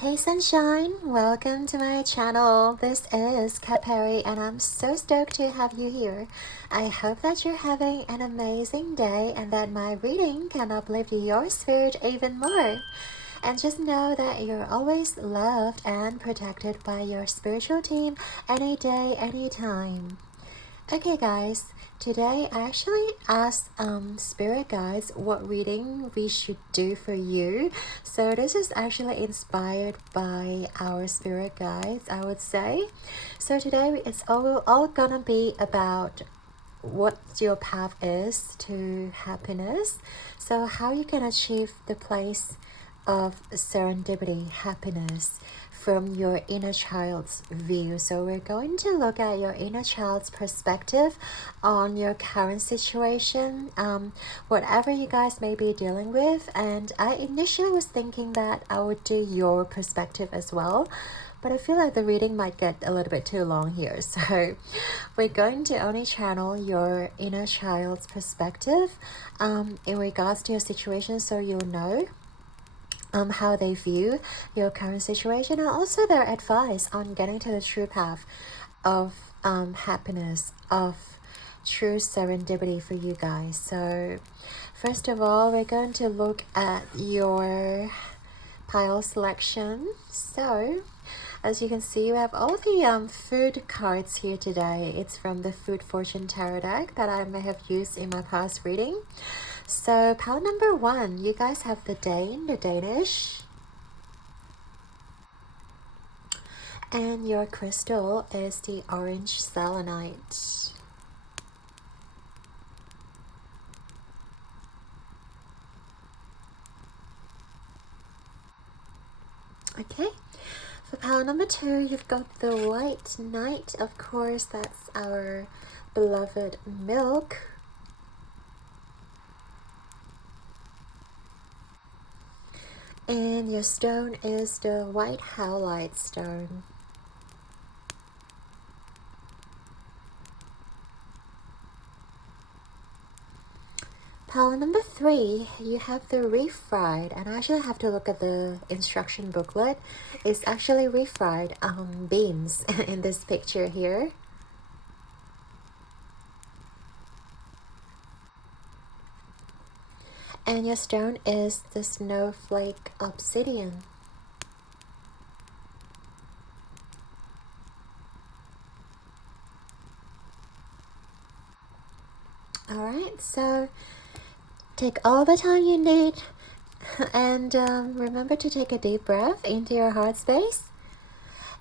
Hey sunshine, welcome to my channel. This is Capari and I'm so stoked to have you here. I hope that you're having an amazing day and that my reading can uplift your spirit even more. And just know that you're always loved and protected by your spiritual team any day, anytime. Okay guys, today I actually asked spirit guides what reading we should do for you. So this is actually inspired by our spirit guides, I would say. So today it's all gonna be about what your path is to happiness. So how you can achieve the place of serendipity, happiness from your inner child's view. So we're going to look at your inner child's perspective on your current situation, whatever you guys may be dealing with. And I initially was thinking that I would do your perspective as well, but I feel like the reading might get a little bit too long here. So we're going to only channel your inner child's perspective in regards to your situation, so you'll know how they view your current situation and also their advice on getting to the true path of happiness, of true serendipity for you guys. So first of all, we're going to look at your pile selection. So as you can see, you have all the food cards here today. It's from the Food Fortune Tarot deck that I may have used in my past reading. So pile number 1, you guys have the Dane, the Danish. And your crystal is the orange selenite. Okay. For pile number 2, you've got the White Knight. Of course, that's our beloved milk. And your stone is the White Howlite stone. Pile number 3, you have the refried, and I actually have to look at the instruction booklet. It's actually refried beans in this picture here. And your stone is the snowflake obsidian. Alright, so take all the time you need and remember to take a deep breath into your heart space.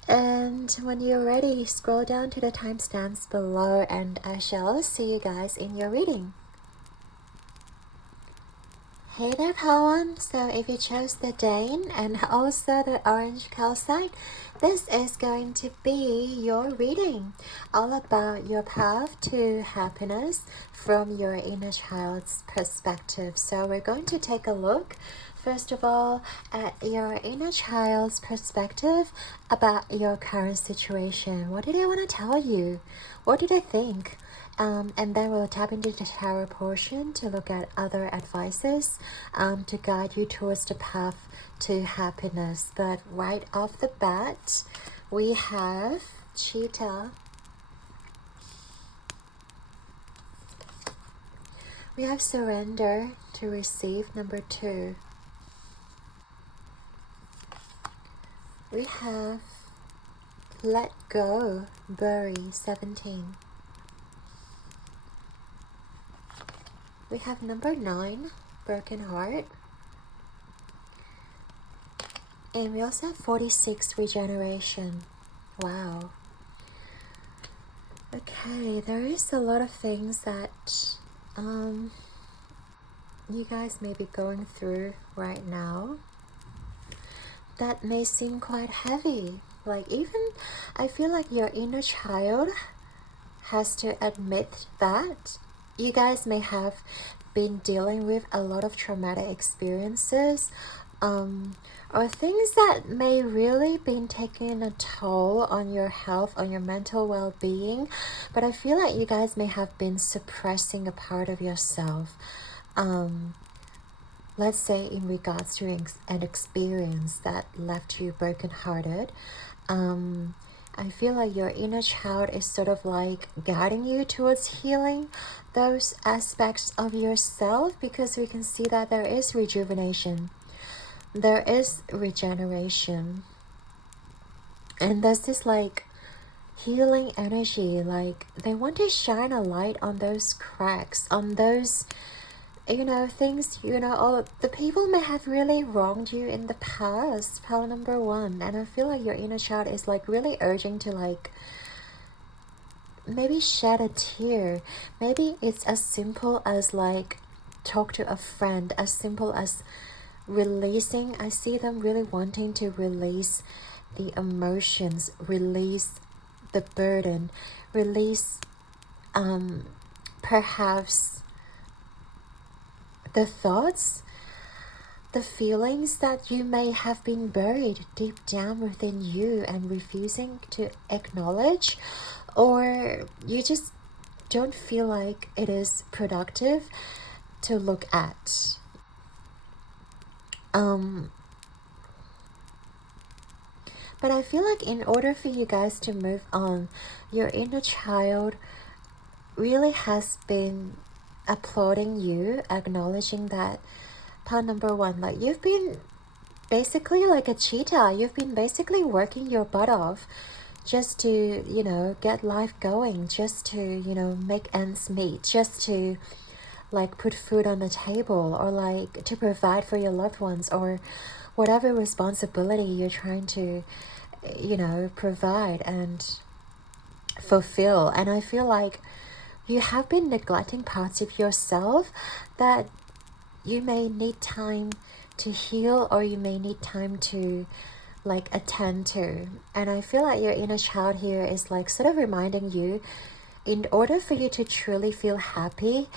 And when you're ready, scroll down to the timestamps below and I shall see you guys in your reading. Hey there, Pawan. So if you chose the Dane and also the orange calcite, this is going to be your reading, all about your path to happiness from your inner child's perspective. So we're going to take a look, first of all, at your inner child's perspective about your current situation. What did they want to tell you? What do they think? And then we'll tap into the tarot portion to look at other advices to guide you towards the path to happiness. But right off the bat, we have Cheetah. We have Surrender to receive, number 2. We have Let Go, Bury, 17. We have number 9, Broken Heart. And we also have 46, Regeneration. Wow. Okay, there is a lot of things that you guys may be going through right now that may seem quite heavy. Like, even I feel like your inner child has to admit that you guys may have been dealing with a lot of traumatic experiences or things that may really been taking a toll on your health, on your mental well-being. But I feel like you guys may have been suppressing a part of yourself. let's say in regards to an experience that left you brokenhearted, I feel like your inner child is sort of like guiding you towards healing those aspects of yourself, because we can see that there is rejuvenation, there is regeneration, and there's this like healing energy. Like they want to shine a light on those cracks, on those, things, all the people may have really wronged you in the past, pile number one. And I feel like your inner child is like really urging to like maybe shed a tear. Maybe it's as simple as like talk to a friend, as simple as releasing. I see them really wanting to release the emotions, release the burden, release perhaps the thoughts, the feelings that you may have been buried deep down within you and refusing to acknowledge, or you just don't feel like it is productive to look at. But I feel like in order for you guys to move on, your inner child really has been applauding you, acknowledging that, part number one, like you've been basically like a cheetah. You've been basically working your butt off just to, get life going, just to, make ends meet, just to like put food on the table, or like to provide for your loved ones, or whatever responsibility you're trying to, provide and fulfill. And I feel like you have been neglecting parts of yourself that you may need time to heal, or you may need time to like attend to. And I feel like your inner child here is like sort of reminding you, in order for you to truly feel happy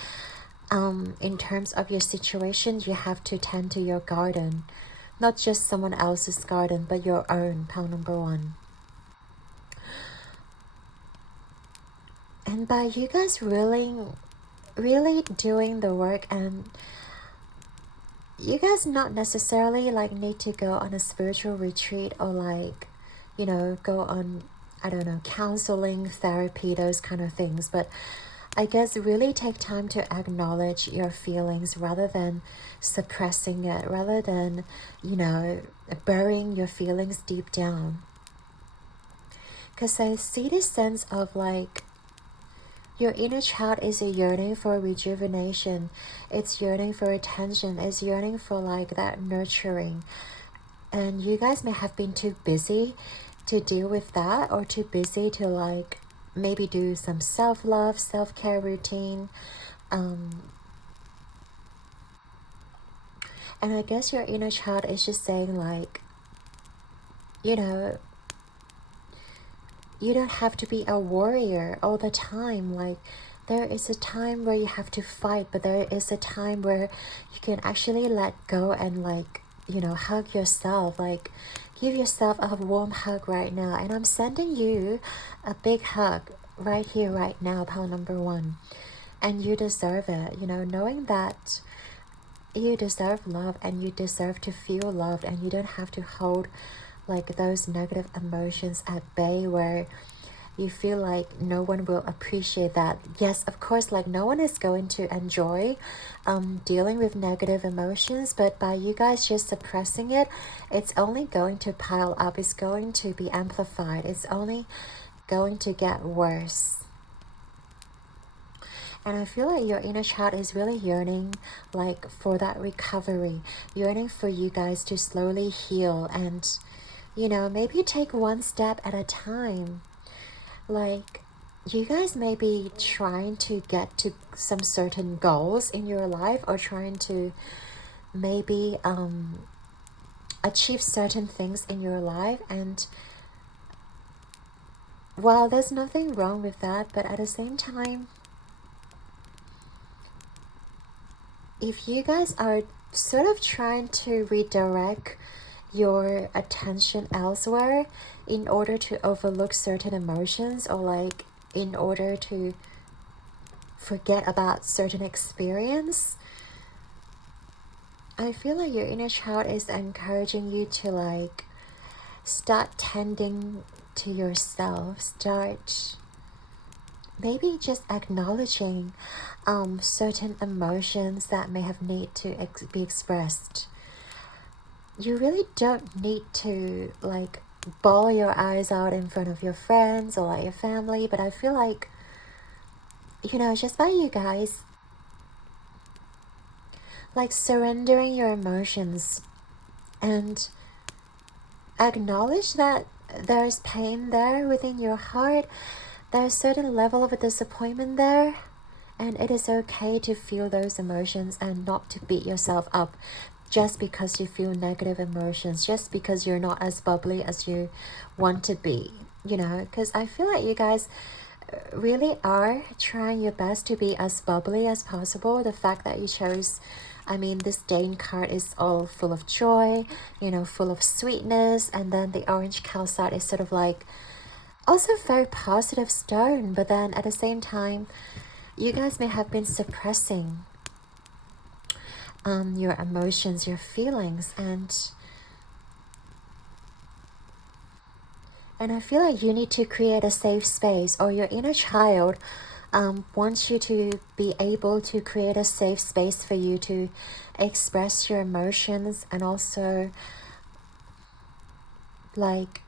in terms of your situation, you have to tend to your garden. Not just someone else's garden, but your own, pile number one. And by you guys really doing the work, and you guys not necessarily like need to go on a spiritual retreat, or like, go on, I don't know, counseling, therapy, those kind of things. But I guess really take time to acknowledge your feelings rather than suppressing it, rather than, burying your feelings deep down. Because I see this sense of like, your inner child is a yearning for rejuvenation. It's yearning for attention. It's yearning for like that nurturing. And you guys may have been too busy to deal with that, or too busy to like maybe do some self-love, self-care routine. And I guess your inner child is just saying like, you don't have to be a warrior all the time. Like there is a time where you have to fight, but there is a time where you can actually let go and like, hug yourself. Like give yourself a warm hug right now. And I'm sending you a big hug right here, right now, pile number one. And you deserve it, knowing that you deserve love, and you deserve to feel loved, and you don't have to hold like those negative emotions at bay where you feel like no one will appreciate that. Yes, of course, like no one is going to enjoy dealing with negative emotions, but by you guys just suppressing it, it's only going to pile up. It's going to be amplified. It's only going to get worse. And I feel like your inner child is really yearning like for that recovery, yearning for you guys to slowly heal and, maybe take one step at a time. Like you guys may be trying to get to some certain goals in your life, or trying to maybe achieve certain things in your life. And while there's nothing wrong with that, but at the same time, if you guys are sort of trying to redirect your attention elsewhere in order to overlook certain emotions, or like in order to forget about certain experience, I feel like your inner child is encouraging you to like start tending to yourself, start maybe just acknowledging certain emotions that may have need to be expressed. You really don't need to like bawl your eyes out in front of your friends or like your family, but I feel like, you know, just by you guys like surrendering your emotions and acknowledge that there's pain there within your heart, there's a certain level of a disappointment there, and it is okay to feel those emotions and not to beat yourself up just because you feel negative emotions, just because you're not as bubbly as you want to be, you know, because I feel like you guys really are trying your best to be as bubbly as possible. The fact that you chose, I mean, this Dane card is all full of joy, you know, full of sweetness, and then the orange calcite is sort of like also very positive stone, but then at the same time, you guys may have been suppressing your emotions, your feelings, and I feel like you need to create a safe space, or your inner child wants you to be able to create a safe space for you to express your emotions, and also like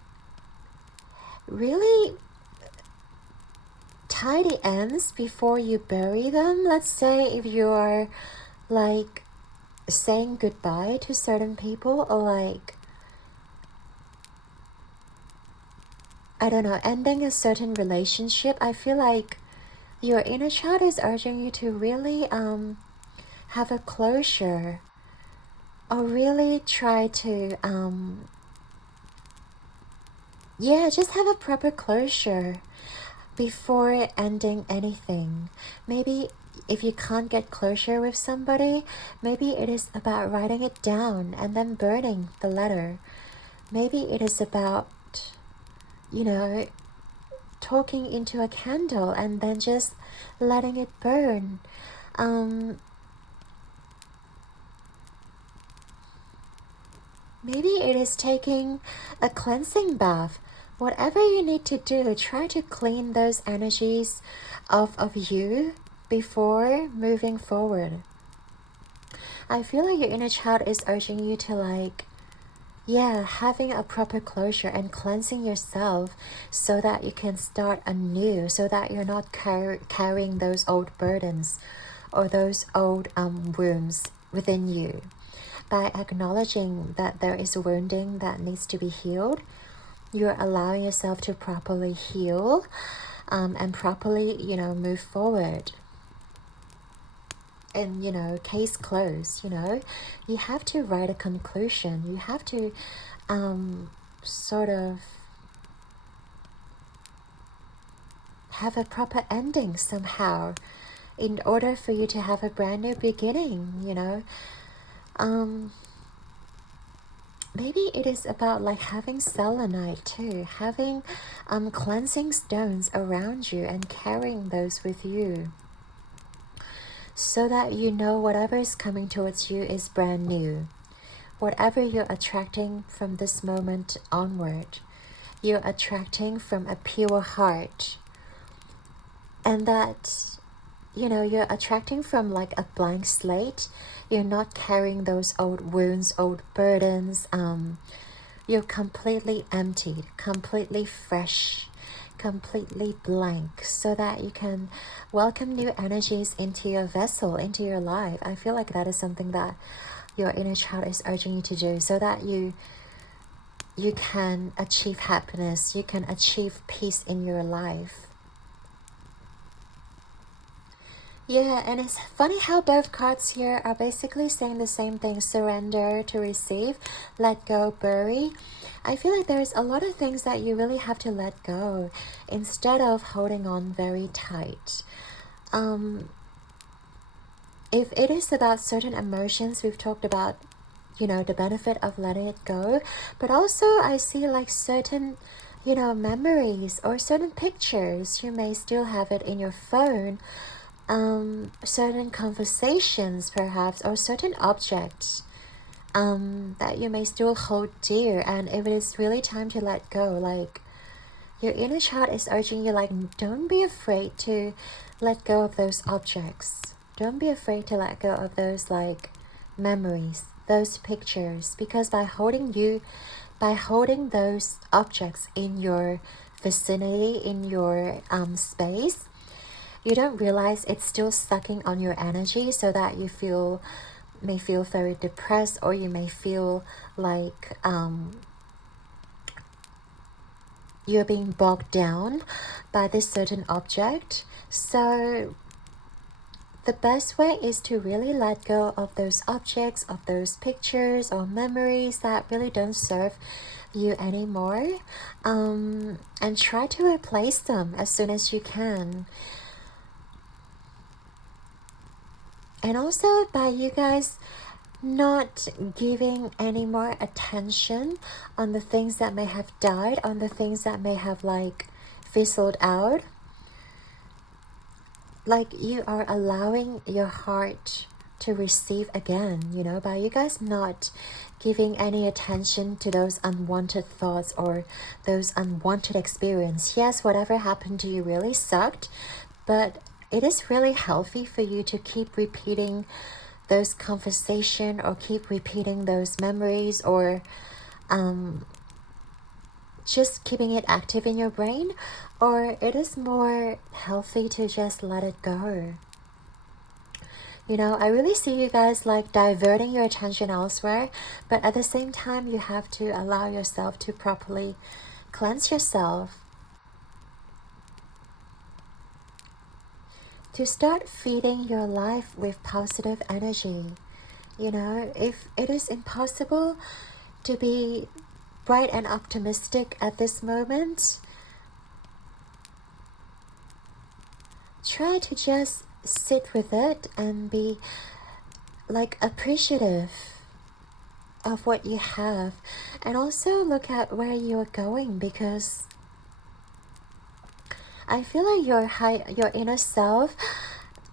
really tie the ends before you bury them. Let's say if you're like saying goodbye to certain people, or like, I don't know, ending a certain relationship, I feel like your inner child is urging you to really have a closure, or really try to yeah, just have a proper closure before ending anything. Maybe if you can't get closure with somebody, maybe it is about writing it down and then burning the letter. Maybe it is about, you know, talking into a candle and then just letting it burn. Maybe it is taking a cleansing bath. Whatever you need to do, try to clean those energies of you before moving forward. I feel like your inner child is urging you to like, yeah, having a proper closure and cleansing yourself so that you can start anew, so that you're not carrying those old burdens or those old wounds within you. By acknowledging that there is wounding that needs to be healed, you're allowing yourself to properly heal and properly, you know, move forward. And, you know, case closed, you know, you have to write a conclusion. You have to sort of have a proper ending somehow in order for you to have a brand new beginning, you know. Maybe it is about like having selenite too, having cleansing stones around you and carrying those with you, so that you know whatever is coming towards you is brand new. Whatever you're attracting from this moment onward, you're attracting from a pure heart. And that, you know, you're attracting from like a blank slate. You're not carrying those old wounds, old burdens. You're completely emptied, completely fresh, completely blank, so that you can welcome new energies into your vessel, into your life. I feel like that is something that your inner child is urging you to do, so that you can achieve happiness, you can achieve peace in your life. Yeah, and it's funny how both cards here are basically saying the same thing: surrender, to receive, let go, bury. I feel like there's a lot of things that you really have to let go instead of holding on very tight. If it is about certain emotions, we've talked about, you know, the benefit of letting it go, but also I see like certain, you know, memories or certain pictures. You may still have it in your phone. Certain conversations perhaps, or certain objects that you may still hold dear. And if it is really time to let go, like your inner child is urging you, like, don't be afraid to let go of those objects. Don't be afraid to let go of those, like, memories, those pictures, because by holding those objects in your vicinity, in your space, you don't realize it's still sucking on your energy, so that you may feel very depressed, or you may feel like you're being bogged down by this certain object. So the best way is to really let go of those objects, of those pictures or memories that really don't serve you anymore, and try to replace them as soon as you can. And also, by you guys not giving any more attention on the things that may have died, on the things that may have, like, fizzled out, like, you are allowing your heart to receive again, you know, by you guys not giving any attention to those unwanted thoughts or those unwanted experiences. Yes, whatever happened to you really sucked, but it is really healthy for you to keep repeating those conversations, or keep repeating those memories, or just keeping it active in your brain. Or it is more healthy to just let it go. You know, I really see you guys, like, diverting your attention elsewhere, but at the same time, you have to allow yourself to properly cleanse yourself, to start feeding your life with positive energy. You know, if it is impossible to be bright and optimistic at this moment, try to just sit with it and be, like, appreciative of what you have, and also look at where you're going, because I feel like your inner self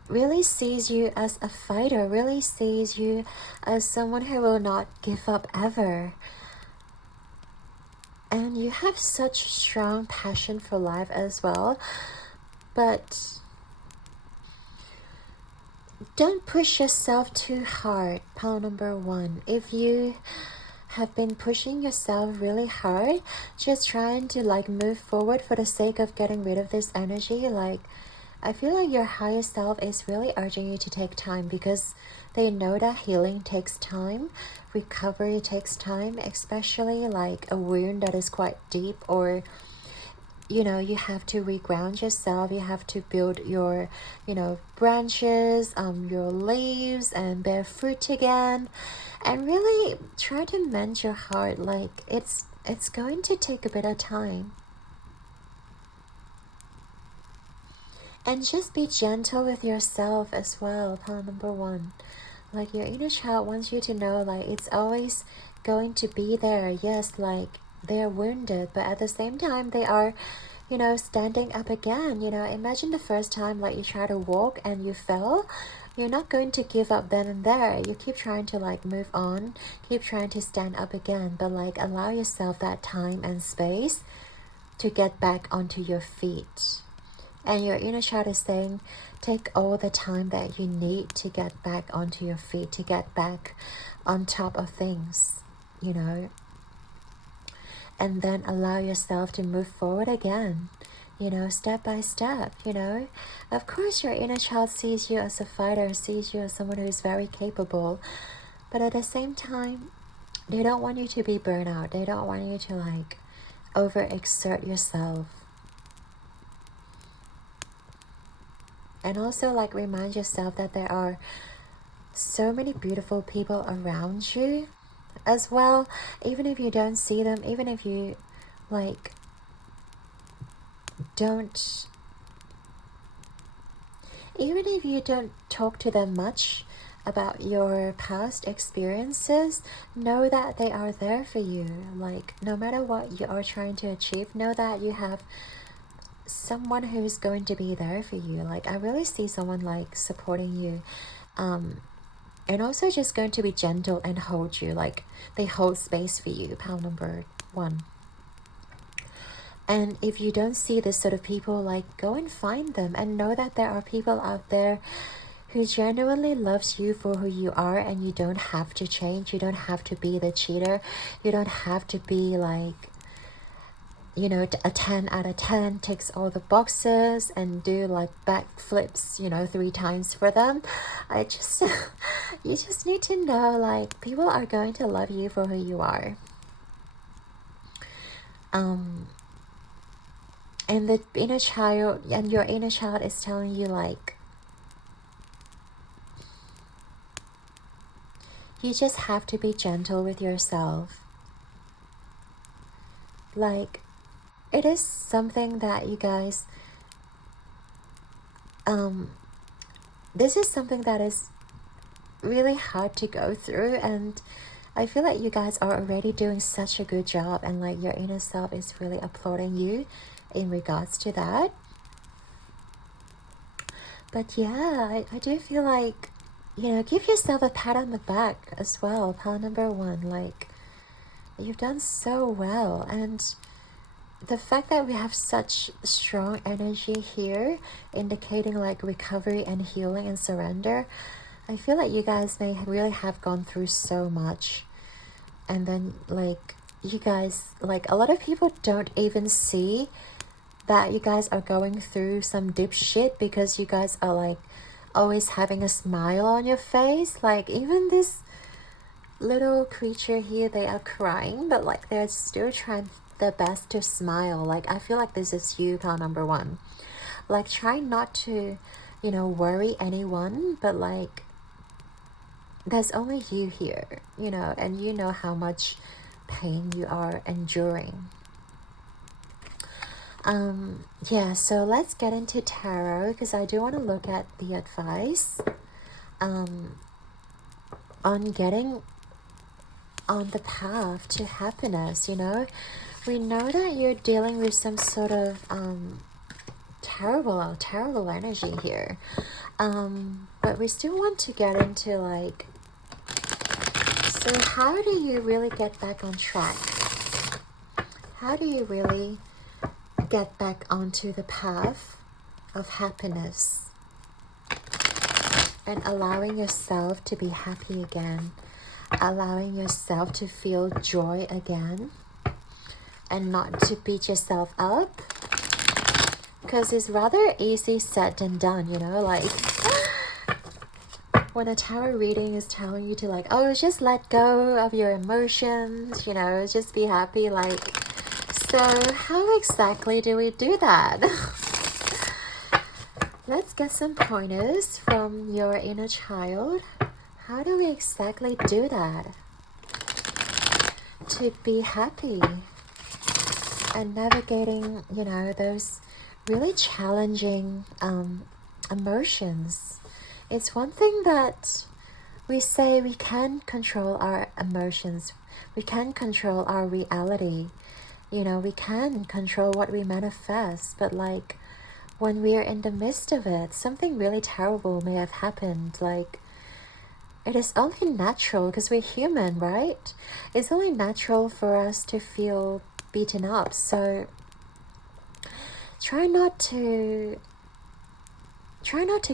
really sees you as a fighter, really sees you as someone who will not give up ever. And you have such strong passion for life as well. But don't push yourself too hard, pile number 1. If you have been pushing yourself really hard, just trying to, like, move forward for the sake of getting rid of this energy, like, I feel like your higher self is really urging you to take time, because they know that healing takes time, recovery takes time, especially like a wound that is quite deep, or, you know, you have to reground yourself, you have to build your, you know, branches, your leaves, and bear fruit again, and really try to mend your heart. Like, it's going to take a bit of time. And just be gentle with yourself as well, pile number 1. Like, your inner child wants you to know, like, it's always going to be there. Yes, like, they're wounded, but at the same time, they are, you know, standing up again. You know, imagine the first time, like, you try to walk and you fell. You're not going to give up then and there. You keep trying to, like, move on, keep trying to stand up again, but, like, allow yourself that time and space to get back onto your feet. And your inner child is saying, take all the time that you need to get back onto your feet, to get back on top of things, you know. And then allow yourself to move forward again, you know, step by step, you know. Of course, your inner child sees you as a fighter, sees you as someone who is very capable. But at the same time, they don't want you to be burnt out. They don't want you to, like, overexert yourself. And also, like, remind yourself that there are so many beautiful people around you as well. Even if you don't see them, even if you, like, even if you don't talk to them much about your past experiences, know that they are there for you. Like, no matter what you are trying to achieve, know that you have someone who's going to be there for you. Like, I really see someone, like, supporting you And also just going to be gentle and hold you, like they hold space for you, pile number 1. And if you don't see this sort of people, like go and find them and know that there are people out there who genuinely loves you for who you are, and you don't have to change. You don't have to be the cheater. You don't have to be like, you know, a 10 out of 10 ticks all the boxes and do like backflips, you know, 3 times for them. I just, you just need to know, like, people are going to love you for who you are. And the inner child, and your inner child is telling you, like, you just have to be gentle with yourself. Like, it is something that you guys, this is something that is really hard to go through, and I feel like you guys are already doing such a good job, and like your inner self is really applauding you in regards to that. But yeah, I do feel like, you know, give yourself a pat on the back as well, pile number 1. Like, you've done so well, and the fact that we have such strong energy here, indicating like recovery and healing and surrender, I feel like you guys may really have gone through so much. And then like you guys, like a lot of people don't even see that you guys are going through some deep shit, because you guys are like always having a smile on your face. Like even this little creature here, they are crying, but like they're still trying their best to smile. Like I feel like this is you, pile number 1. Like try not to, you know, worry anyone, but like there's only you here, you know, and you know how much pain you are enduring. Yeah, so let's get into tarot, because I do want to look at the advice on getting on the path to happiness. You know, we know that you're dealing with some sort of terrible energy here, but we still want to get into like, so how do you really get back on track? How do you really get back onto the path of happiness and allowing yourself to be happy again, allowing yourself to feel joy again, and not to beat yourself up? Because it's rather easy said than done, you know, like when a tarot reading is telling you to like, oh, just let go of your emotions, you know, just be happy. Like, so how exactly do we do that? Let's get some pointers from your inner child. How do we exactly do that to be happy and navigating, you know, those really challenging emotions? It's one thing that we say we can control our emotions, we can control our reality, you know, we can control what we manifest, but like when we are in the midst of it, something really terrible may have happened. Like, it is only natural, because we're human, right? It's only natural for us to feel beaten up. So try not to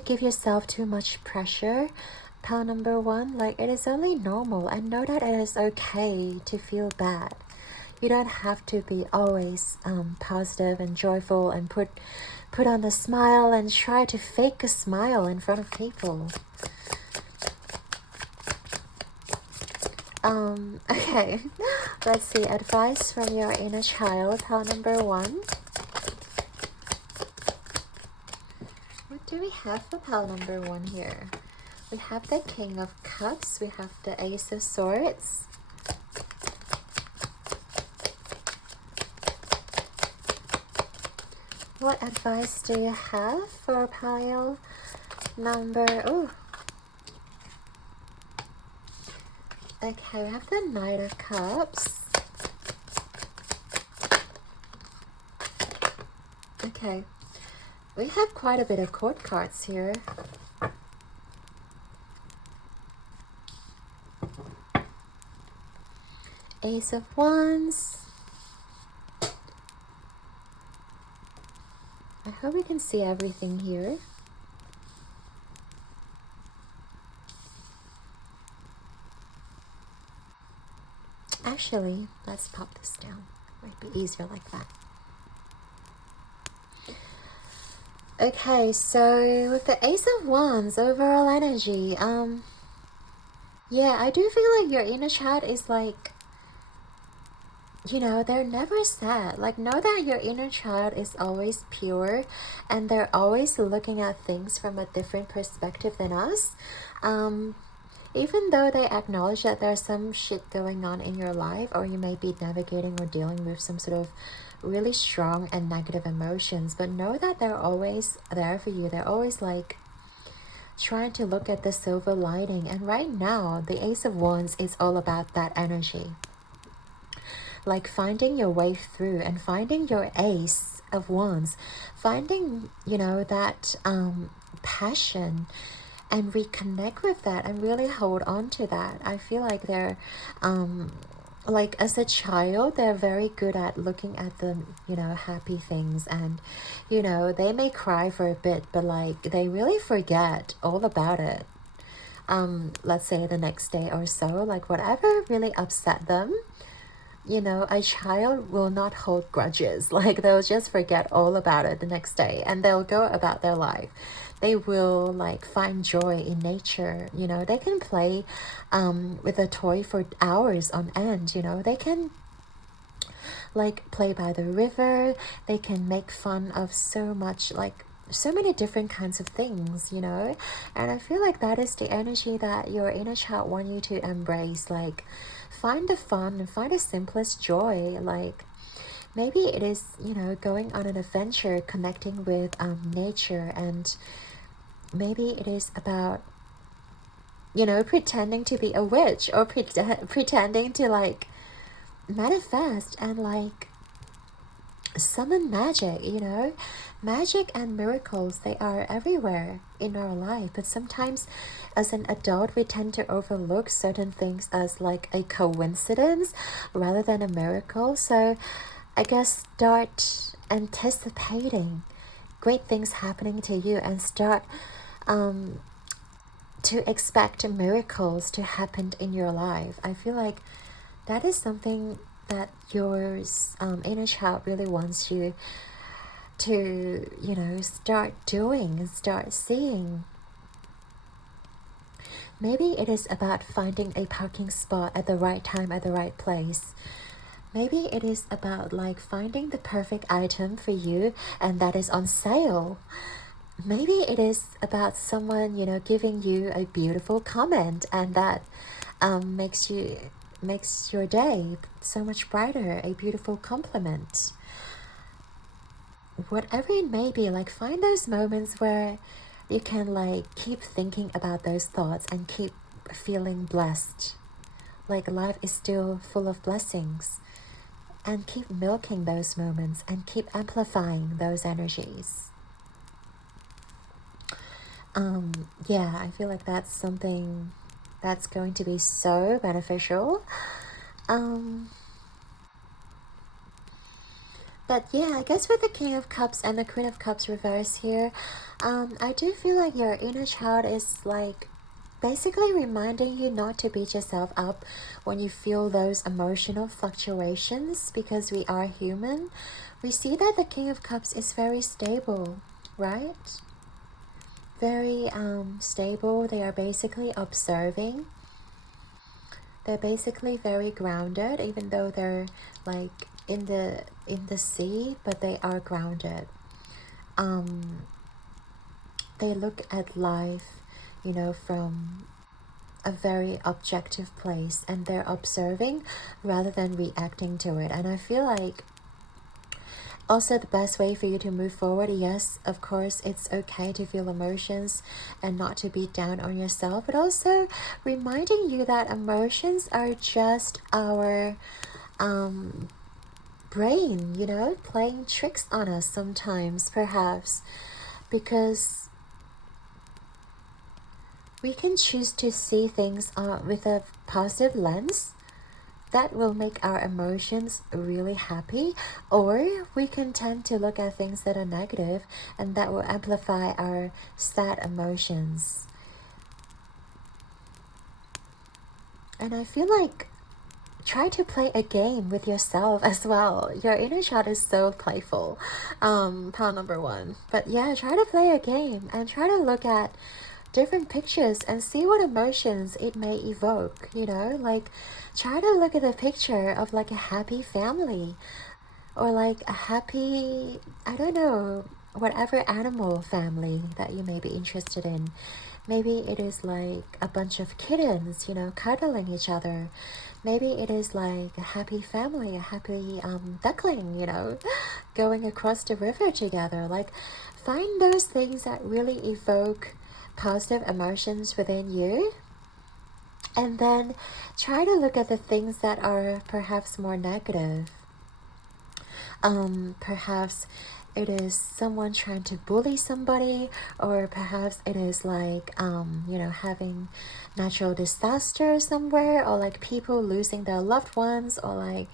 give yourself too much pressure, pile number 1. Like, it is only normal, and know that it is okay to feel bad. You don't have to be always positive and joyful and put on the smile and try to fake a smile in front of people. Okay, let's see, advice from your inner child, pile number 1. What do we have for pile number 1 here? We have the King of Cups, we have the Ace of Swords, what advice do you have for pile number... Oh, okay, we have the Knight of Cups. Okay, we have quite a bit of court cards here. Ace of Wands. I hope we can see everything here. Actually, let's pop this down. Might be easier like that. Okay, so with the Ace of Wands, overall energy, yeah, I do feel like your inner child is like, you know, they're never sad. Like, know that your inner child is always pure and they're always looking at things from a different perspective than us. Even though they acknowledge that there's some shit going on in your life, or you may be navigating or dealing with some sort of really strong and negative emotions, but know that they're always there for you. They're always like trying to look at the silver lining. And right now, the Ace of Wands is all about that energy. Like finding your way through and finding your Ace of Wands. Finding, you know, that passion and reconnect with that and really hold on to that. I feel like they're like as a child, they're very good at looking at the, you know, happy things, and you know, they may cry for a bit, but like they really forget all about it. Let's say the next day or so, like whatever really upset them, you know, a child will not hold grudges. Like they'll just forget all about it the next day and they'll go about their life. They will like find joy in nature. You know, they can play with a toy for hours on end. You know, they can like play by the river. They can make fun of so much, like so many different kinds of things, you know. And I feel like that is the energy that your inner child want you to embrace. Like find the fun and find the simplest joy. Like maybe it is, you know, going on an adventure, connecting with nature, and maybe it is about, you know, pretending to be a witch, or pretending to like manifest and like summon magic. You know, magic and miracles, they are everywhere in our life, but sometimes as an adult we tend to overlook certain things as like a coincidence rather than a miracle. So I guess start anticipating great things happening to you and start to expect miracles to happen in your life. I feel like that is something that your inner child really wants you to, you know, start doing and start seeing. Maybe it is about finding a parking spot at the right time at the right place. Maybe it is about like finding the perfect item for you and that is on sale. Maybe it is about someone, you know, giving you a beautiful comment and that makes your day so much brighter. A beautiful compliment. Whatever it may be, like find those moments where you can like keep thinking about those thoughts and keep feeling blessed. Like life is still full of blessings. And keep milking those moments and keep amplifying those energies. Yeah, I feel like that's something that's going to be so beneficial. But yeah, I guess with the King of Cups and the Queen of Cups reverse here, I do feel like your inner child is like basically reminding you not to beat yourself up when you feel those emotional fluctuations, because we are human. We see that the King of Cups is very stable, right? Very stable. They are basically observing. They're basically very grounded, even though they're like in the sea, but they are grounded. They look at life, you know, from a very objective place, and they're observing rather than reacting to it. And I feel like also the best way for you to move forward, yes, of course, it's okay to feel emotions and not to beat down on yourself, but also reminding you that emotions are just our brain, you know, playing tricks on us sometimes, perhaps, because we can choose to see things with a positive lens that will make our emotions really happy, or we can tend to look at things that are negative and that will amplify our sad emotions. And I feel like try to play a game with yourself as well. Your inner child is so playful. Pile number one. But yeah, try to play a game and try to look at different pictures and see what emotions it may evoke, you know? Like, try to look at the picture of like a happy family, or like a happy, I don't know, whatever animal family that you may be interested in. Maybe it is like a bunch of kittens, you know, cuddling each other. Maybe it is like a happy family, a happy duckling, you know, going across the river together. Like, find those things that really evoke positive emotions within you. And then try to look at the things that are perhaps more negative. Perhaps it is someone trying to bully somebody, or perhaps it is like you know, having natural disaster somewhere, or like people losing their loved ones, or like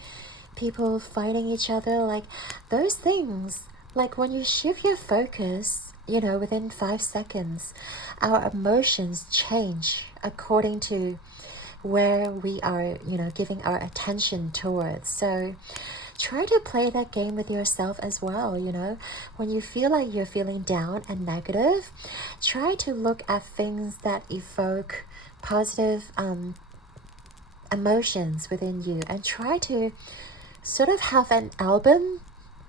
people fighting each other. Like those things, like when you shift your focus, you know, within 5 seconds our emotions change according to where we are, you know, giving our attention towards. So try to play that game with yourself as well, you know. When you feel like you're feeling down and negative, try to look at things that evoke positive emotions within you, and try to sort of have an album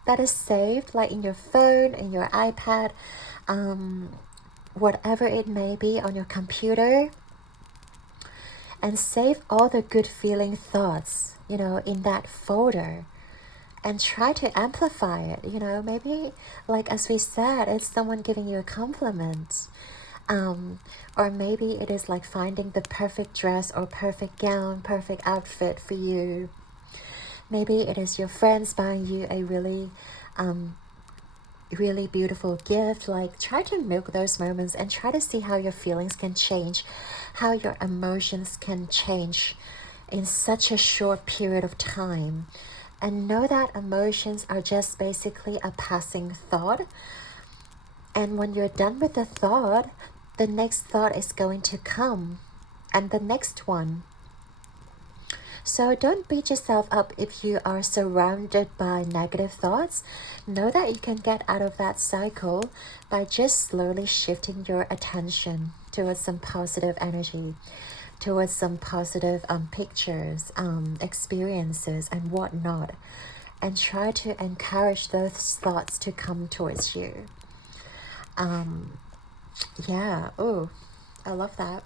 that is saved, like in your phone, in your iPad, whatever it may be, on your computer, and save all the good feeling thoughts, you know, in that folder, and try to amplify it. You know, maybe like as we said, it's someone giving you a compliment, or maybe it is like finding the perfect dress or perfect gown, perfect outfit for you. Maybe it is your friends buying you a really beautiful gift. Like, try to milk those moments and try to see how your feelings can change, how your emotions can change in such a short period of time. And know that emotions are just basically a passing thought. And when you're done with the thought, the next thought is going to come, and the next one. So don't beat yourself up if you are surrounded by negative thoughts. Know that you can get out of that cycle by just slowly shifting your attention towards some positive energy, towards some positive pictures, experiences, and whatnot. And try to encourage those thoughts to come towards you. Yeah, oh, I love that.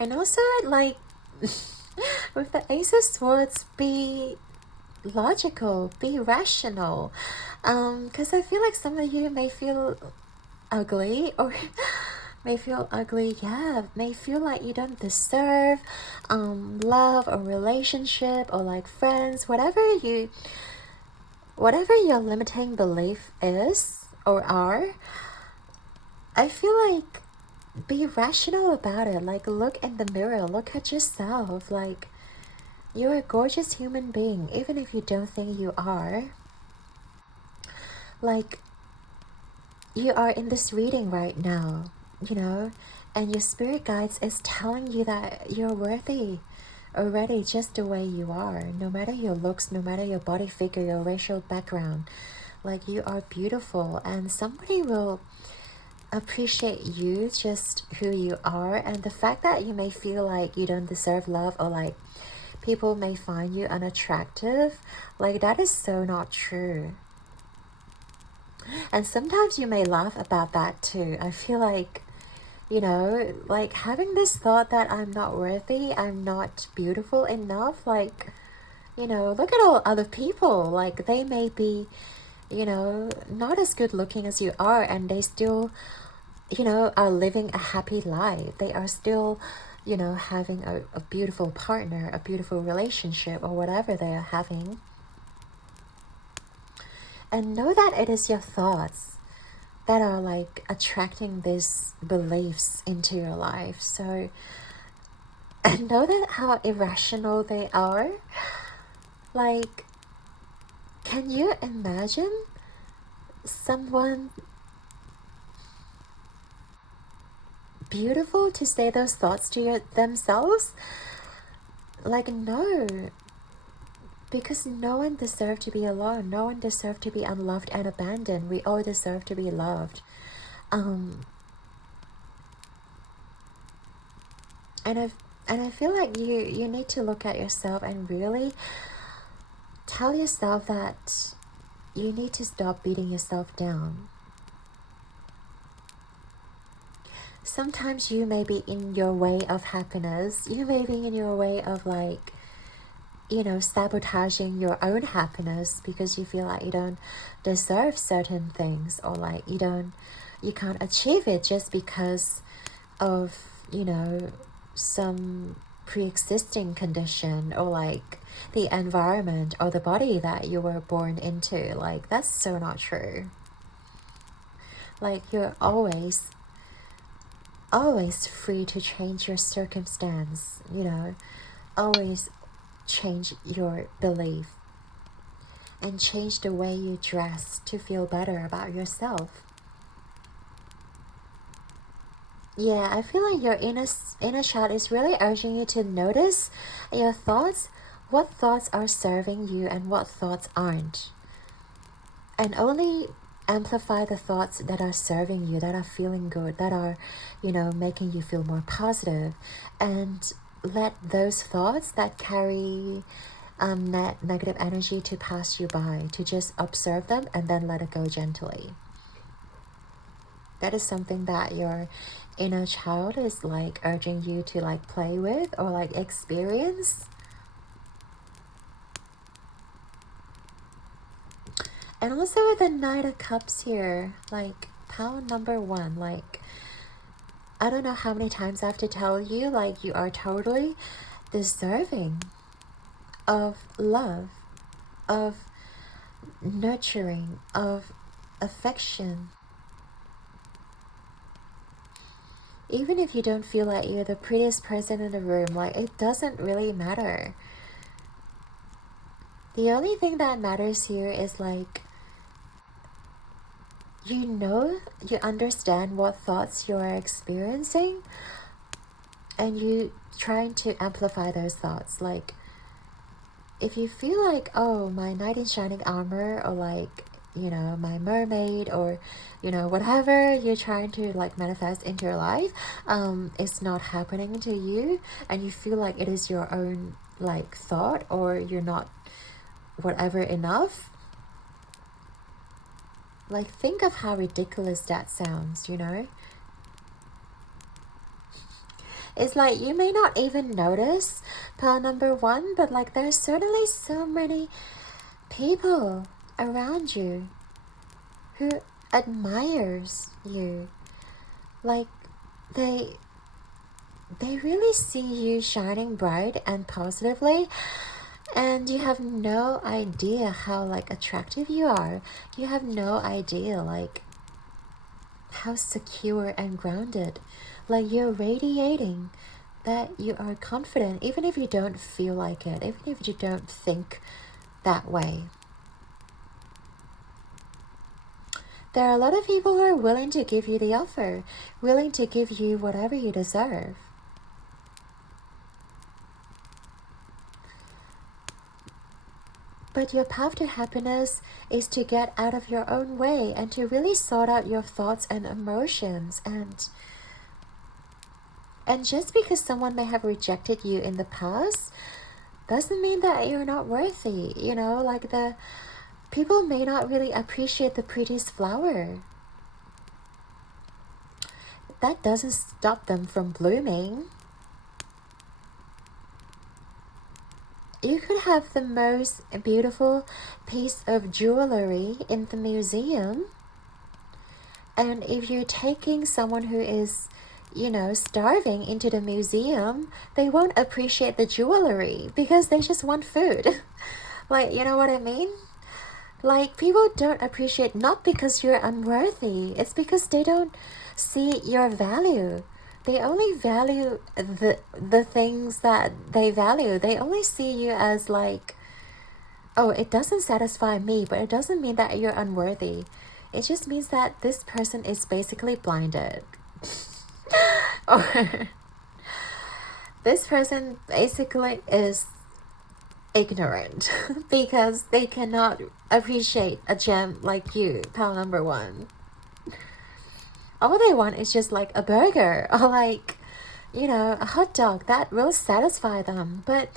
And also, like, with the Ace of Swords, be logical, be rational. Because I feel like some of you may feel ugly, or may feel ugly, yeah, may feel like you don't deserve love or relationship, or like friends, whatever your limiting belief is or are. I feel like be rational about it. Like, look in the mirror, look at yourself. Like, you're a gorgeous human being, even if you don't think you are. Like, you are in this reading right now, you know, and your spirit guides is telling you that you're worthy already, just the way you are, no matter your looks, no matter your body figure, your racial background. Like, you are beautiful, and somebody will appreciate you just who you are. And the fact that you may feel like you don't deserve love, or like people may find you unattractive, like, that is so not true. And sometimes you may laugh about that too. I feel like, you know, like having this thought that I'm not worthy, I'm not beautiful enough. Like, you know, look at all other people. Like, they may be, you know, not as good looking as you are, and they still, you know, are living a happy life. They are still, you know, having a beautiful partner, a beautiful relationship, or whatever they are having. And know that it is your thoughts that are like attracting these beliefs into your life. So And know that how irrational they are. Like, can you imagine someone beautiful to say those thoughts to themselves? Like, no. Because no one deserves to be alone. No one deserves to be unloved and abandoned. We all deserve to be loved. And I feel like you need to look at yourself and really tell yourself that you need to stop beating yourself down. Sometimes you may be in your way of happiness. You may be in your way of, like, you know, sabotaging your own happiness because you feel like you don't deserve certain things, or like you can't achieve it just because of, you know, some pre-existing condition, or like the environment or the body that you were born into. Like, that's so not true. Like, you're always free to change your circumstance, you know, always change your belief and change the way you dress to feel better about yourself. Yeah, I feel like your inner child is really urging you to notice your thoughts, what thoughts are serving you and what thoughts aren't. And only amplify the thoughts that are serving you, that are feeling good, that are, you know, making you feel more positive. And let those thoughts that carry negative energy to pass you by, to just observe them and then let it go gently. That is something that your inner child is like urging you to like play with or like experience. And also with the Knight of Cups here, like pound number 1, like I don't know how many times I have to tell you, like you are totally deserving of love, of nurturing, of affection. Even if you don't feel like you're the prettiest person in the room, like it doesn't really matter. The only thing that matters here is like, you know, you understand what thoughts you are experiencing and you trying to amplify those thoughts. Like, if you feel like, oh, my knight in shining armor, or like, you know, my mermaid, or, you know, whatever you're trying to like manifest into your life, it's not happening to you, and you feel like it is your own like thought, or you're not whatever enough, like think of how ridiculous that sounds, you know? It's like you may not even notice pearl number 1, but like there's certainly so many people around you who admires you. Like they really see you shining bright and positively, and you have no idea how like attractive you are. You have no idea like how secure and grounded, like you're radiating that you are confident, even if you don't feel like it, even if you don't think that way. There are a lot of people who are willing to give you the offer, willing to give you whatever you deserve. But your path to happiness is to get out of your own way and to really sort out your thoughts and emotions. And just because someone may have rejected you in the past doesn't mean that you're not worthy. You know, like the people may not really appreciate the prettiest flower. That doesn't stop them from blooming. You could have the most beautiful piece of jewelry in the museum, and if you're taking someone who is, you know, starving into the museum, they won't appreciate the jewelry because they just want food. Like, you know what I mean? Like, people don't appreciate not because you're unworthy, it's because they don't see your value. they only value the things that they value. They only see you as like, oh, it doesn't satisfy me, but it doesn't mean that you're unworthy. It just means that this person is basically blinded. Or this person basically is ignorant because they cannot appreciate a gem like you, pal number one. All they want is just like a burger or like, you know, a hot dog that will satisfy them. But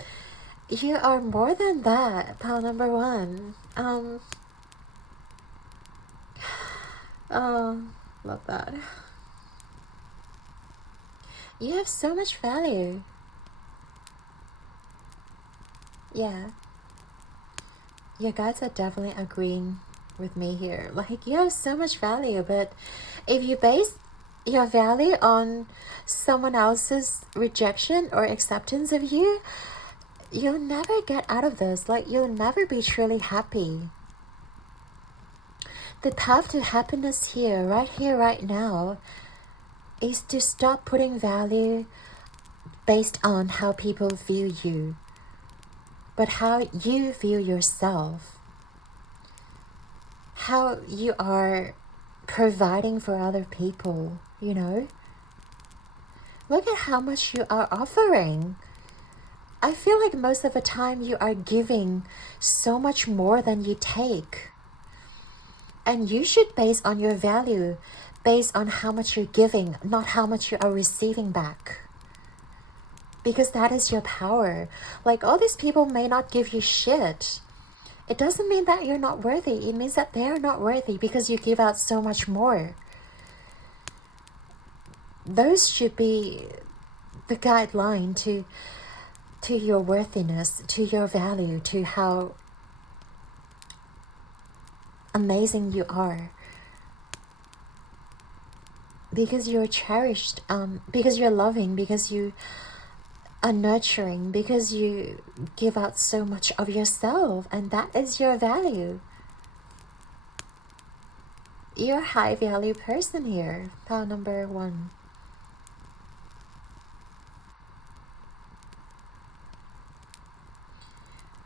you are more than that, pal number one. Oh, love that. You have so much value. Yeah. Your guides are definitely agreeing with me here. Like, you have so much value, but if you base your value on someone else's rejection or acceptance of you, you'll never get out of this. Like, you'll never be truly happy. The path to happiness here, right now, is to stop putting value based on how people view you, but how you view yourself. How you are providing for other people, you know? Look at how much you are offering. I feel like most of the time you are giving so much more than you take. And you should base on your value based on how much you're giving, not how much you are receiving back. Because that is your power. Like, all these people may not give you shit. It doesn't mean that you're not worthy. It means that they're not worthy because you give out so much more. Those should be the guideline to your worthiness, to your value, to how amazing you are. Because you're cherished, because you're loving, because you are nurturing, because you give out so much of yourself, and that is your value. You're a high value person here, pal number one.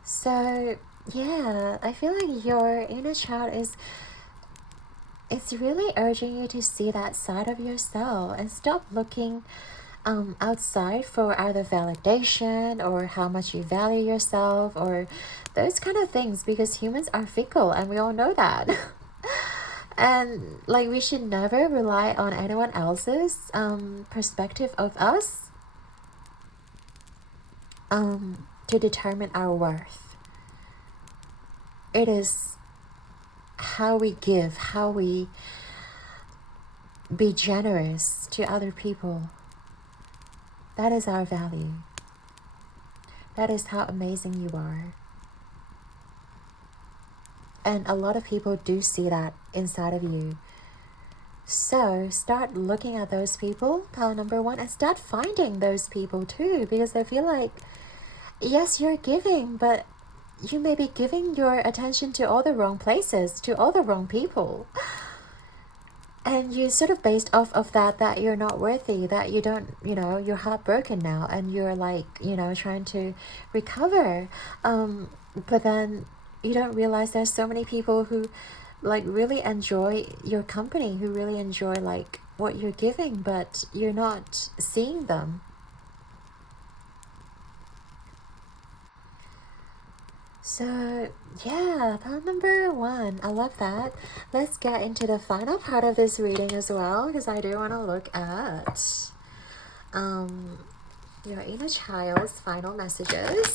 So yeah, I feel like your inner child it's really urging you to see that side of yourself and stop looking outside for either validation or how much you value yourself or those kind of things, because humans are fickle and we all know that. And like, we should never rely on anyone else's perspective of us to determine our worth. It is how we give, how we be generous to other people. That is our value. That is how amazing you are. And a lot of people do see that inside of you. So start looking at those people, pal number one, and start finding those people too, because I feel like, yes, you're giving, but you may be giving your attention to all the wrong places, to all the wrong people. And you sort of based off of that you're not worthy, that you don't, you know, you're heartbroken now and you're like, you know, trying to recover. But then you don't realize there's so many people who like really enjoy your company, who really enjoy like what you're giving, but you're not seeing them. So yeah, part number one, I love that. Let's get into the final part of this reading as well, because I do want to look at your inner child's final messages.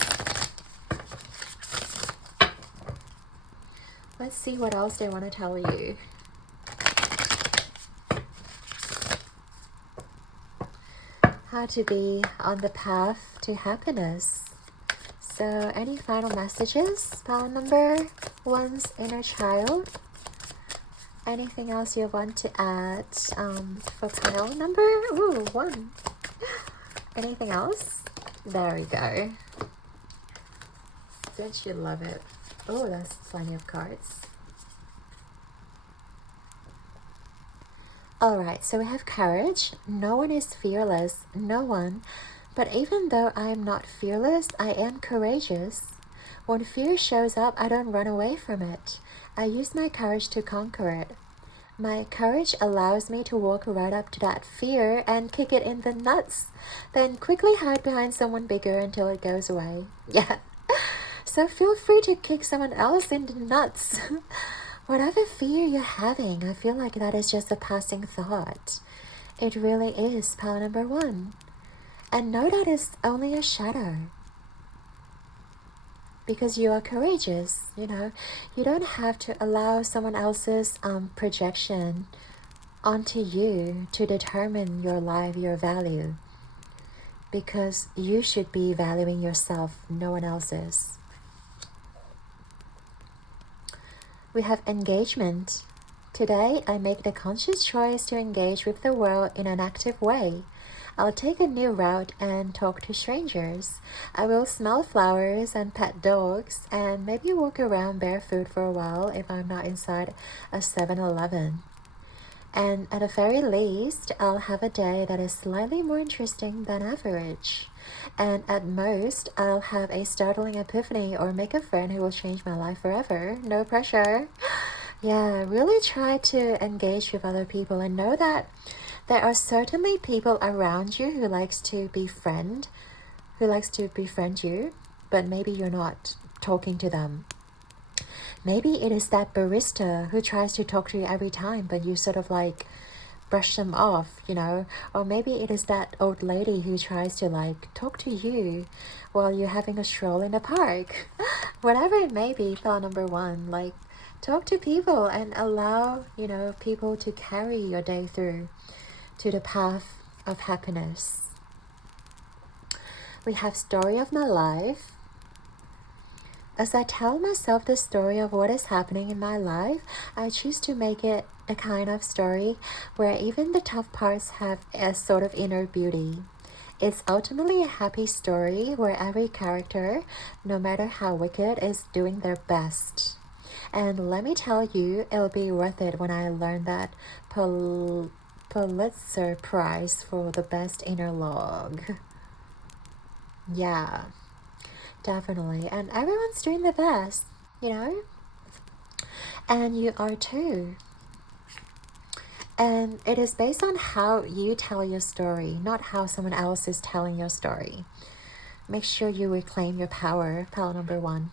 Let's see what else they want to tell you. How to be on the path to happiness. So any final messages, pile number one's inner child? Anything else you want to add for pile number one? Anything else? There we go. Don't you love it? Oh, that's plenty of cards. Alright, so we have courage. No one is fearless. No one. But even though I am not fearless, I am courageous. When fear shows up, I don't run away from it. I use my courage to conquer it. My courage allows me to walk right up to that fear and kick it in the nuts, then quickly hide behind someone bigger until it goes away. Yeah. So feel free to kick someone else in the nuts. Whatever fear you're having, I feel like that is just a passing thought. It really is power number 1. And know that it's only a shadow. Because you are courageous, you know. You don't have to allow someone else's projection onto you to determine your life, your value. Because you should be valuing yourself, no one else's. We have engagement. Today, I make the conscious choice to engage with the world in an active way. I'll take a new route and talk to strangers. I will smell flowers and pet dogs and maybe walk around barefoot for a while if I'm not inside a 7-Eleven. And at the very least, I'll have a day that is slightly more interesting than average. And at most, I'll have a startling epiphany or make a friend who will change my life forever. No pressure. Yeah, really try to engage with other people and know that there are certainly people around you who likes to befriend you, but maybe you're not talking to them. Maybe it is that barista who tries to talk to you every time, but you sort of like brush them off, you know. Or maybe it is that old lady who tries to like talk to you while you're having a stroll in the park. Whatever it may be, thought number 1, like talk to people and allow, you know, people to carry your day through to the path of happiness. We have story of my life. As I tell myself the story of what is happening in my life, I choose to make it a kind of story where even the tough parts have a sort of inner beauty. It's ultimately a happy story where every character, no matter how wicked, is doing their best. And let me tell you, it'll be worth it when I learn that Pulitzer Prize for the best inner log. Yeah. Definitely. And everyone's doing their best, you know? And you are too. And it is based on how you tell your story, not how someone else is telling your story. Make sure you reclaim your power, pal number 1.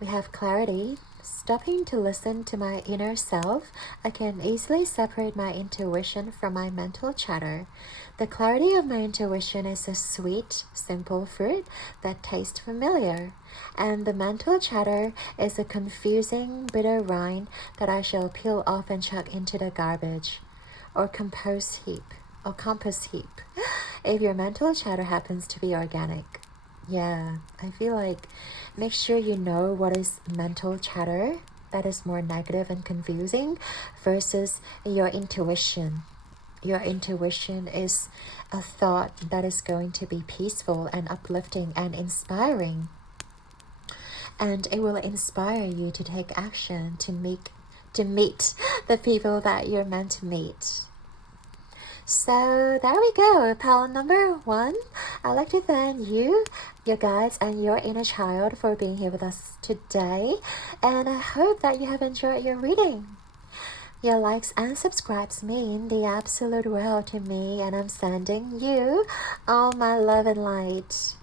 We have clarity. Stopping to listen to my inner self, I can easily separate my intuition from my mental chatter. The clarity of my intuition is a sweet, simple fruit that tastes familiar, and the mental chatter is a confusing, bitter rind that I shall peel off and chuck into the garbage, or compost heap, if your mental chatter happens to be organic. Yeah, I feel like make sure you know what is mental chatter that is more negative and confusing versus your intuition. Your intuition is a thought that is going to be peaceful and uplifting and inspiring. And it will inspire you to take action to meet the people that you're meant to meet. So there we go, pal number 1. I'd like to thank you, your guides, and your inner child for being here with us today. And I hope that you have enjoyed your reading. Your likes and subscribes mean the absolute world to me, and I'm sending you all my love and light.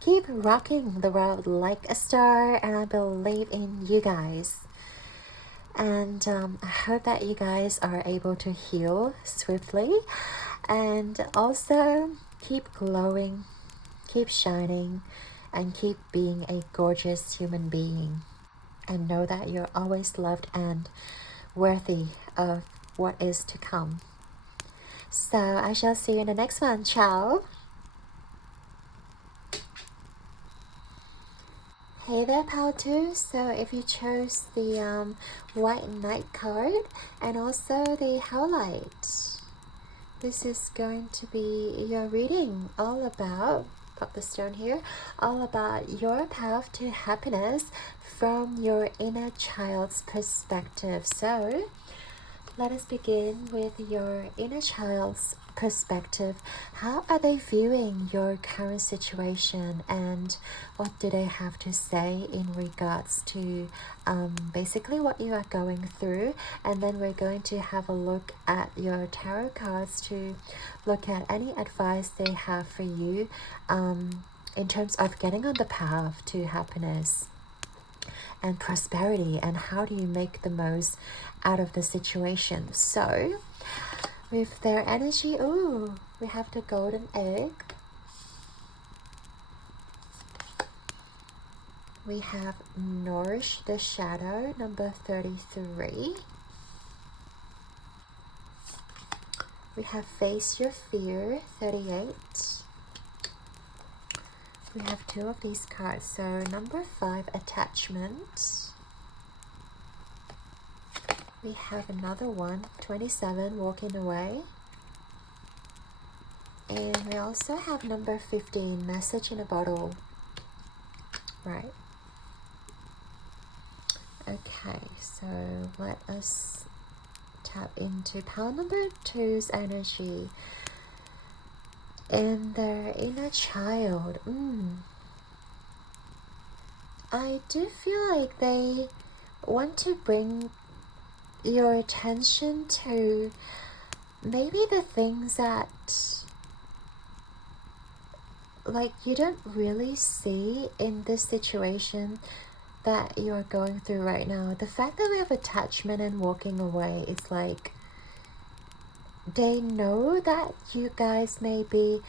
Keep rocking the world like a star, and I believe in you guys. And I hope that you guys are able to heal swiftly and also keep glowing, keep shining, and keep being a gorgeous human being. And know that you're always loved and worthy of what is to come. So I shall see you in the next one. Ciao. Hey there, pal too. So if you chose the White Knight card and also the Howlite, this is going to be your reading all about, pop the stone here, all about your path to happiness from your inner child's perspective. So let us begin with your inner child's perspective. How are they viewing your current situation, and what do they have to say in regards to basically what you are going through? And then we're going to have a look at your tarot cards to look at any advice they have for you in terms of getting on the path to happiness and prosperity, and how do you make the most out of the situation. So with their energy, ooh, we have the golden egg, we have nourish the shadow, number 33, we have face your fear, 38. We have two of these cards, so number 5, attachment. We have another one, 27, walking away. And we also have number 15, message in a bottle. Right. Okay, so let us tap into pile number 2's energy and their inner child. I do feel like they want to bring your attention to maybe the things that like you don't really see in this situation that you're going through right now. The fact that we have attachment and walking away, it's like they know that you guys may be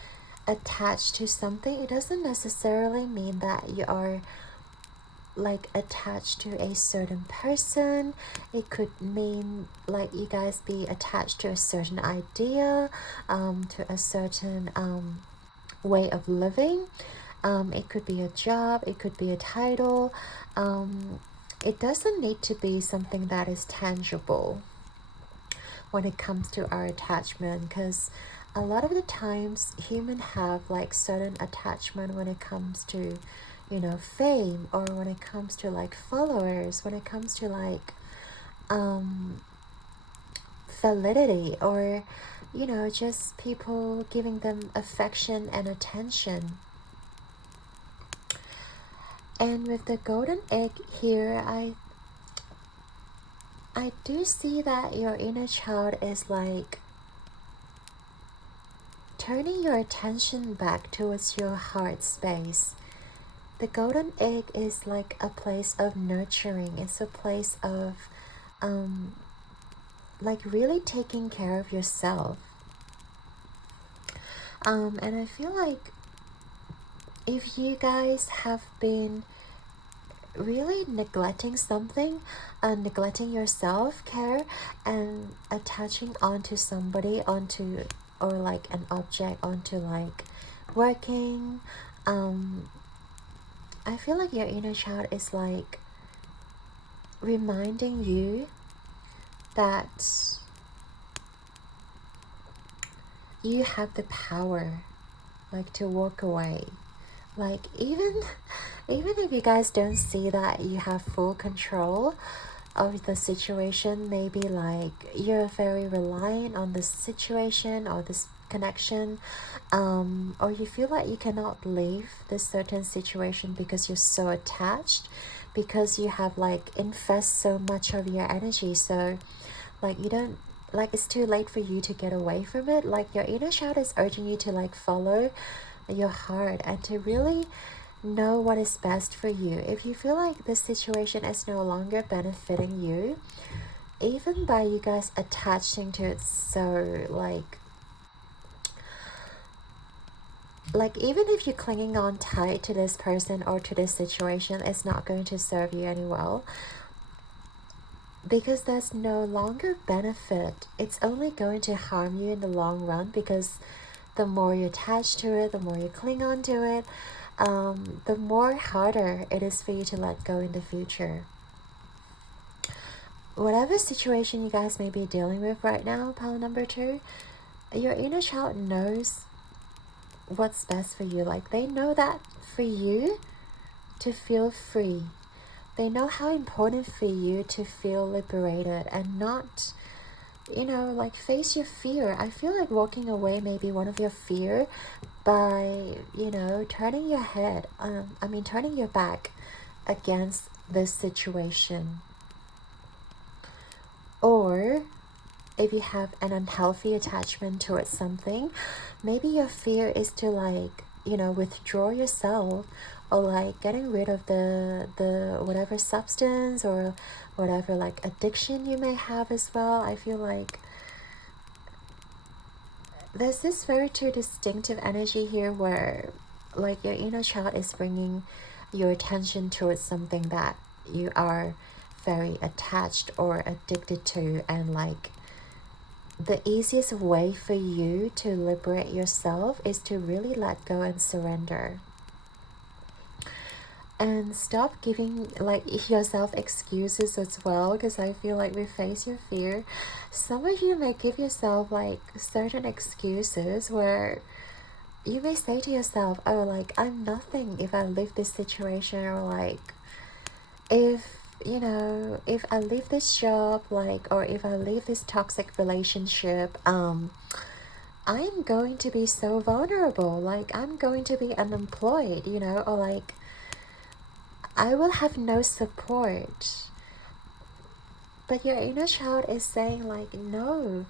attached to something. It doesn't necessarily mean that you are like attached to a certain person. It could mean like you guys be attached to a certain idea, to a certain way of living. It could be a job, it could be a title. It doesn't need to be something that is tangible when it comes to our attachment, because a lot of the times humans have like certain attachment when it comes to, you know, fame, or when it comes to like followers, when it comes to like validity, or you know, just people giving them affection and attention. And with the golden egg here, I do see that your inner child is like turning your attention back towards your heart space. The golden egg is like a place of nurturing. It's a place of like really taking care of yourself. And I feel like if you guys have been really neglecting something, neglecting your self-care and attaching onto somebody, onto, or like an object, onto like working, I feel like your inner child is like reminding you that you have the power like to walk away. Like even if you guys don't see that you have full control of the situation, maybe like you're very reliant on this situation or this connection, or you feel like you cannot leave this certain situation because you're so attached, because you have like invest so much of your energy, so like you don't, like it's too late for you to get away from it. Like your inner child is urging you to like follow your heart and to really know what is best for you. If you feel like this situation is no longer benefiting you, even by you guys attaching to it, so like even if you're clinging on tight to this person or to this situation, it's not going to serve you any well, because there's no longer benefit. It's only going to harm you in the long run, because the more you attach to it, the more you cling on to it, the more harder it is for you to let go in the future. Whatever situation you guys may be dealing with right now, pile number 2, your inner child knows what's best for you. Like they know that for you to feel free, they know how important for you to feel liberated and not you know, like face your fear. I feel like walking away may be one of your fear by, you know, turning your head, turning your back against this situation. Or if you have an unhealthy attachment towards something, maybe your fear is to, like, you know, withdraw yourself, or like getting rid of the whatever substance or whatever like addiction you may have as well. I feel like there's this very true distinctive energy here where like your inner child is bringing your attention towards something that you are very attached or addicted to, and like the easiest way for you to liberate yourself is to really let go and surrender. And stop giving like yourself excuses as well, because I feel like we face your fear. Some of you may give yourself like certain excuses where you may say to yourself, oh, like I'm nothing if I leave this situation, or like if, you know, if I leave this job, like, or if I leave this toxic relationship, I'm going to be so vulnerable, like I'm going to be unemployed, you know, or like I will have no support. But your inner child is saying like, no,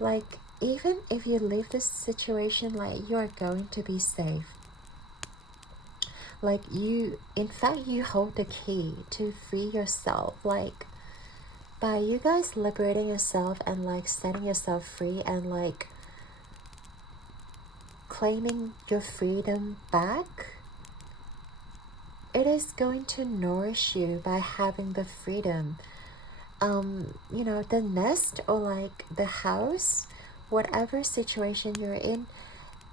like even if you leave this situation, like you are going to be safe. Like you, in fact, you hold the key to free yourself. Like by you guys liberating yourself and like setting yourself free and like claiming your freedom back, it is going to nourish you by having the freedom. You know, the nest or like the house, whatever situation you're in,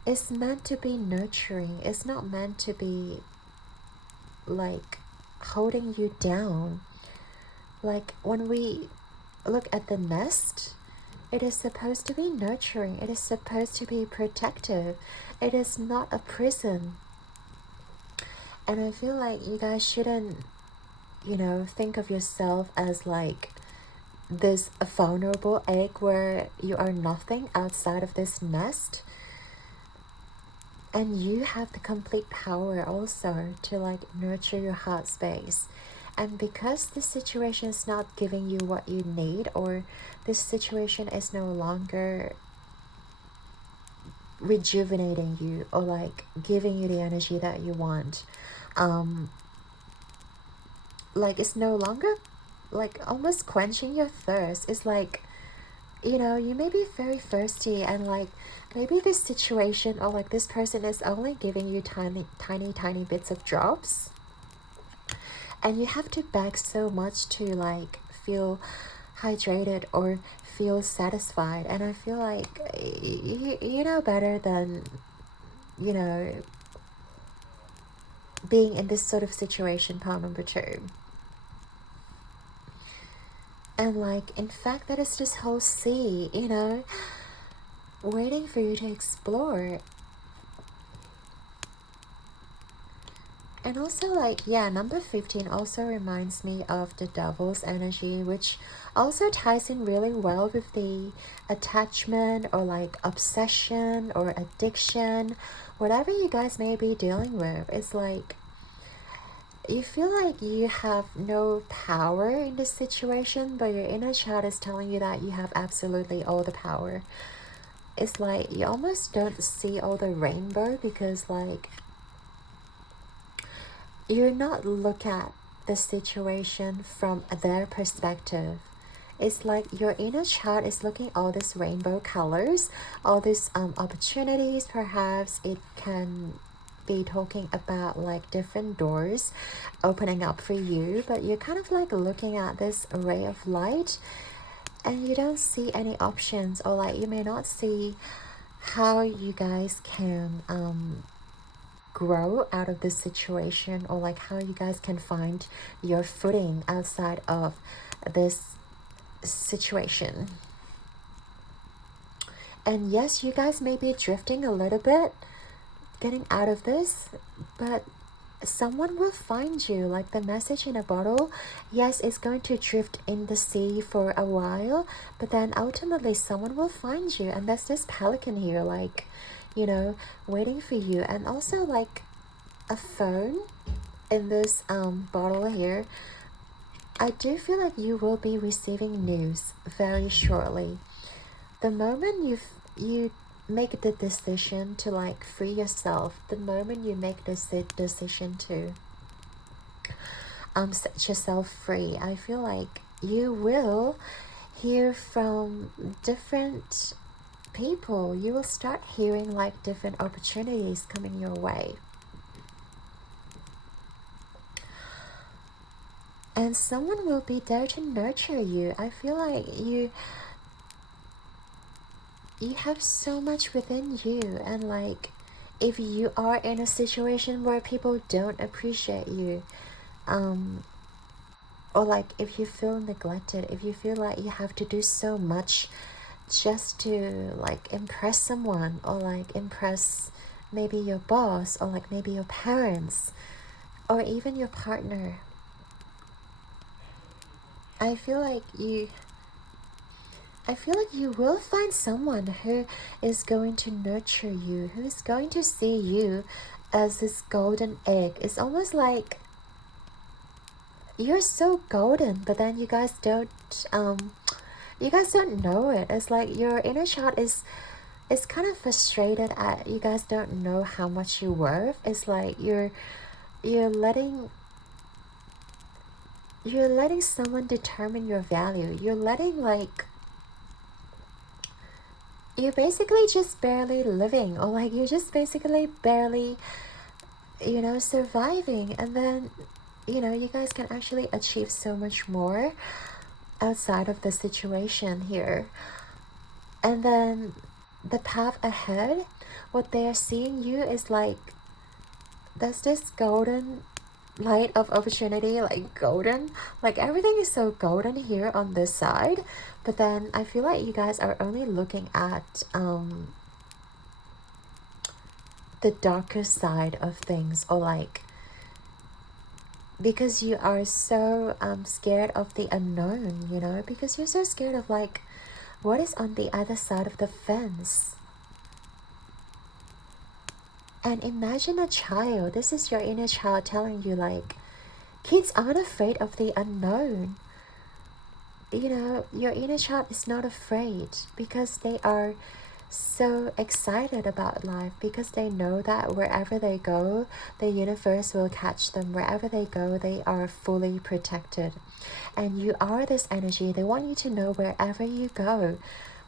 is meant to be nurturing. It's not meant to be like holding you down. Like when we look at the nest, it is supposed to be nurturing. It is supposed to be protective. It is not a prison. And I feel like you guys shouldn't, you know, think of yourself as like this vulnerable egg where you are nothing outside of this nest. And you have the complete power also to like nurture your heart space. And because this situation is not giving you what you need, or this situation is no longer rejuvenating you or like giving you the energy that you want, like it's no longer like almost quenching your thirst. It's like, you know, you may be very thirsty, and like maybe this situation or like this person is only giving you tiny bits of drops, and you have to beg so much to like feel hydrated or feel satisfied. And I feel like you know better than, you know, being in this sort of situation, pile number 2. And like, in fact, that is this whole sea, you know, waiting for you to explore. And also like, yeah, number 15 also reminds me of the devil's energy, which also ties in really well with the attachment or like obsession or addiction, whatever you guys may be dealing with. It's like you feel like you have no power in this situation, but your inner child is telling you that you have absolutely all the power. It's like you almost don't see all the rainbow, because like you're not look at the situation from their perspective. It's like your inner child is looking all these rainbow colors, all these opportunities. Perhaps it can be talking about like different doors opening up for you, but you're kind of like looking at this ray of light and you don't see any options, or like you may not see how you guys can grow out of this situation, or like how you guys can find your footing outside of this situation. And yes, you guys may be drifting a little bit, getting out of this, but someone will find you, like the message in a bottle. Yes, it's going to drift in the sea for a while, but then ultimately someone will find you, and that's this pelican here, like, you know, waiting for you. And also like a phone in this bottle here. I do feel like you will be receiving news very shortly. The moment you make the decision to like free yourself, the moment you make this decision to set yourself free, I feel like you will hear from different people. You will start hearing like different opportunities coming your way. And someone will be there to nurture you. I feel like you have so much within you, and like if you are in a situation where people don't appreciate you, or like if you feel neglected, if you feel like you have to do so much just to like impress someone, or like impress maybe your boss, or like maybe your parents, or even your partner, I feel like you will find someone who is going to nurture you, who is going to see you as this golden egg. It's almost like you're so golden, but then you guys don't know it. It's like your inner child is kind of frustrated at you guys don't know how much you're worth. It's like you're letting someone determine your value. You're basically just barely living, or like you're just basically barely, you know, surviving. And then, you know, you guys can actually achieve so much more outside of the situation here. And then the path ahead, what they are seeing you is like, there's this golden light of opportunity, like golden, like everything is so golden here on this side. But then I feel like you guys are only looking at the darker side of things, or like because you are so scared of the unknown, you know, because you're so scared of like what is on the other side of the fence. And imagine a child, this is your inner child telling you like, kids aren't afraid of the unknown. You know, your inner child is not afraid because they are so excited about life, because they know that wherever they go, the universe will catch them. Wherever they go, they are fully protected. And you are this energy. They want you to know wherever you go,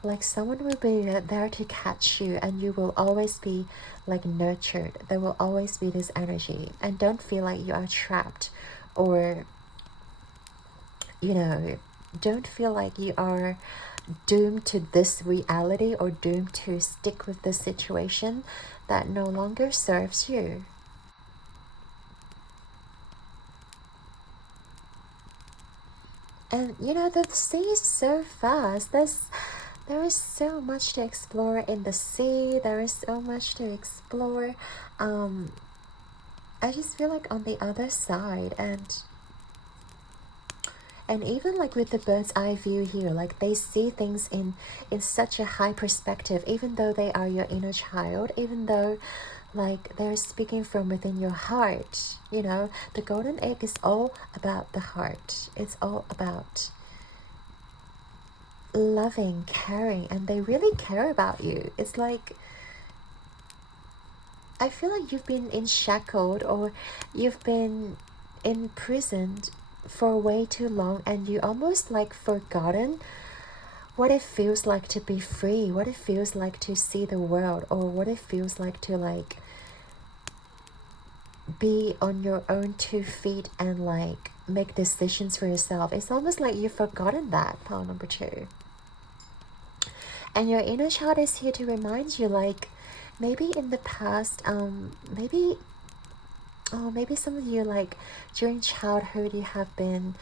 like someone will be there to catch you, and you will always be like nurtured. There will always be this energy, and don't feel like you are trapped, or, you know, don't feel like you are doomed to this reality, or doomed to stick with the situation that no longer serves you. And you know, the sea is so vast. There is so much to explore in the sea. There is so much to explore. I just feel like on the other side, and even like with the bird's eye view here, like they see things in such a high perspective, even though they are your inner child, even though like they're speaking from within your heart. You know, the golden egg is all about the heart. It's all about loving, caring, and they really care about you. It's like, I feel like you've been shackled, or you've been imprisoned for way too long, and you almost like forgotten what it feels like to be free, what it feels like to see the world, or what it feels like to like be on your own 2 feet and like make decisions for yourself. It's almost like you've forgotten that, pile number 2. And your inner child is here to remind you, like, maybe in the past, maybe some of you, like, during childhood, you have been,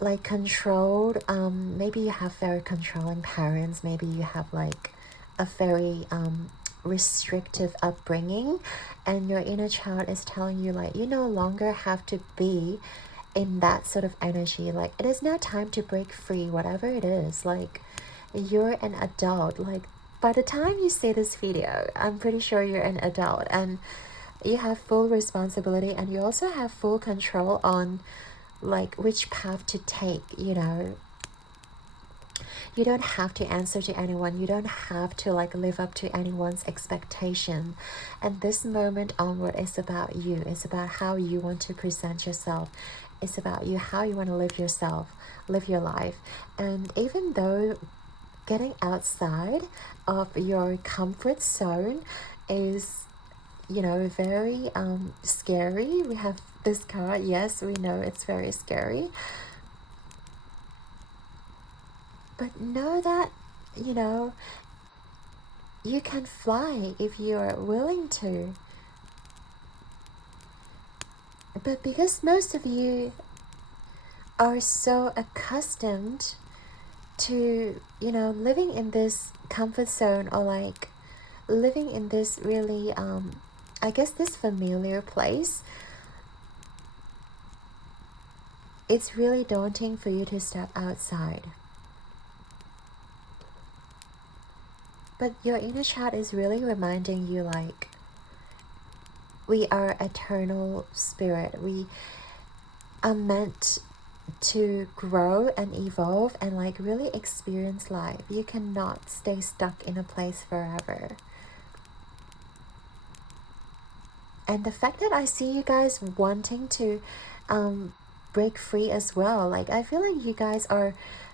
like, controlled. Maybe you have very controlling parents. Maybe you have, like, a very, restrictive upbringing, and your inner child is telling you like you no longer have to be in that sort of energy. Like it is now time to break free, whatever it is. Like you're an adult. Like by the time you see this video, I'm pretty sure you're an adult and you have full responsibility, and you also have full control on like which path to take, you know. You don't have to answer to anyone. You don't have to like live up to anyone's expectation. And this moment onward is about you. It's about how you want to present yourself. It's about you, how you want to live yourself, live your life. And even though getting outside of your comfort zone is, you know, very scary. We have this card. Yes, we know it's very scary. But know that, you know, you can fly if you are willing to. But because most of you are so accustomed to, you know, living in this comfort zone, or like living in this really, I guess this familiar place, it's really daunting for you to step outside. But your inner child is really reminding you like, we are eternal spirit. We are meant to grow and evolve and like really experience life. You cannot stay stuck in a place forever. And the fact that I see you guys wanting to break free as well, like I feel like you guys are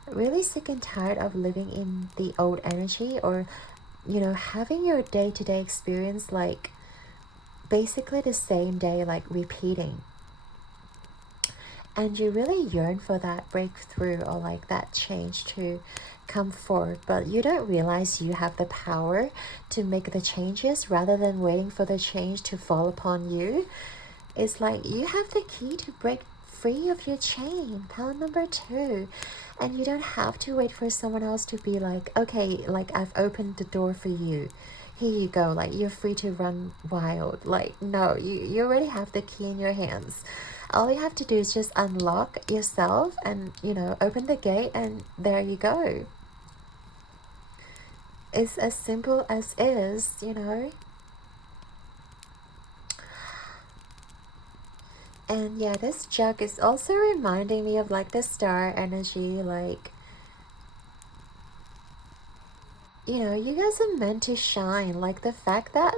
really sick and tired of living in the old energy, or you know, having your day-to-day experience like basically the same day, like repeating. And you really yearn for that breakthrough or like that change to come forth, but you don't realize you have the power to make the changes rather than waiting for the change to fall upon you. It's like you have the key to break free of your chain, pile number 2. And you don't have to wait for someone else to be like, okay, like I've opened the door for you, here you go, like you're free to run wild. Like no, you already have the key in your hands. All you have to do is just unlock yourself and, you know, open the gate, and there you go. It's as simple as is, you know. And yeah, this jug is also reminding me of like the star energy. Like, you know, you guys are meant to shine. Like the fact that,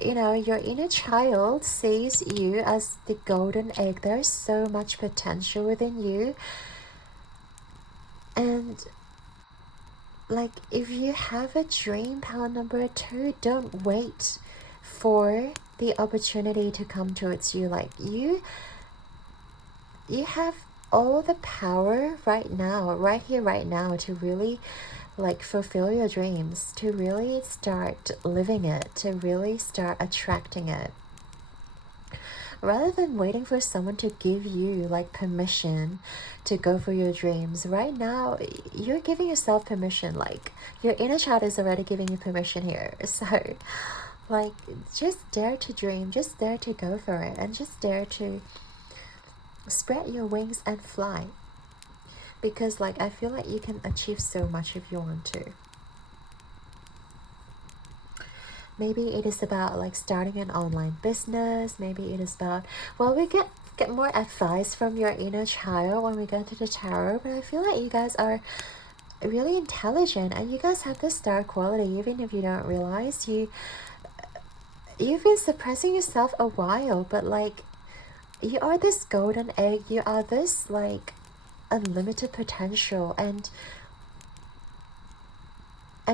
you know, your inner child sees you as the golden egg. There's so much potential within you. And like if you have a dream, pile number 2, don't wait for the opportunity to come towards you. Like you have all the power right now, right here, right now, to really like fulfill your dreams, to really start living it, to really start attracting it. Rather than waiting for someone to give you like permission to go for your dreams, right now you're giving yourself permission. Like your inner child is already giving you permission here. So like just dare to dream, just dare to go for it, and just dare to spread your wings and fly. Because like I feel like you can achieve so much if you want to. Maybe it is about like starting an online business. Maybe it is about, well, we get more advice from your inner child when we go to the tarot. But I feel like you guys are really intelligent, and you guys have this star quality. Even if you don't realize, you've been suppressing yourself a while, but like you are this golden egg. You are this like unlimited potential, and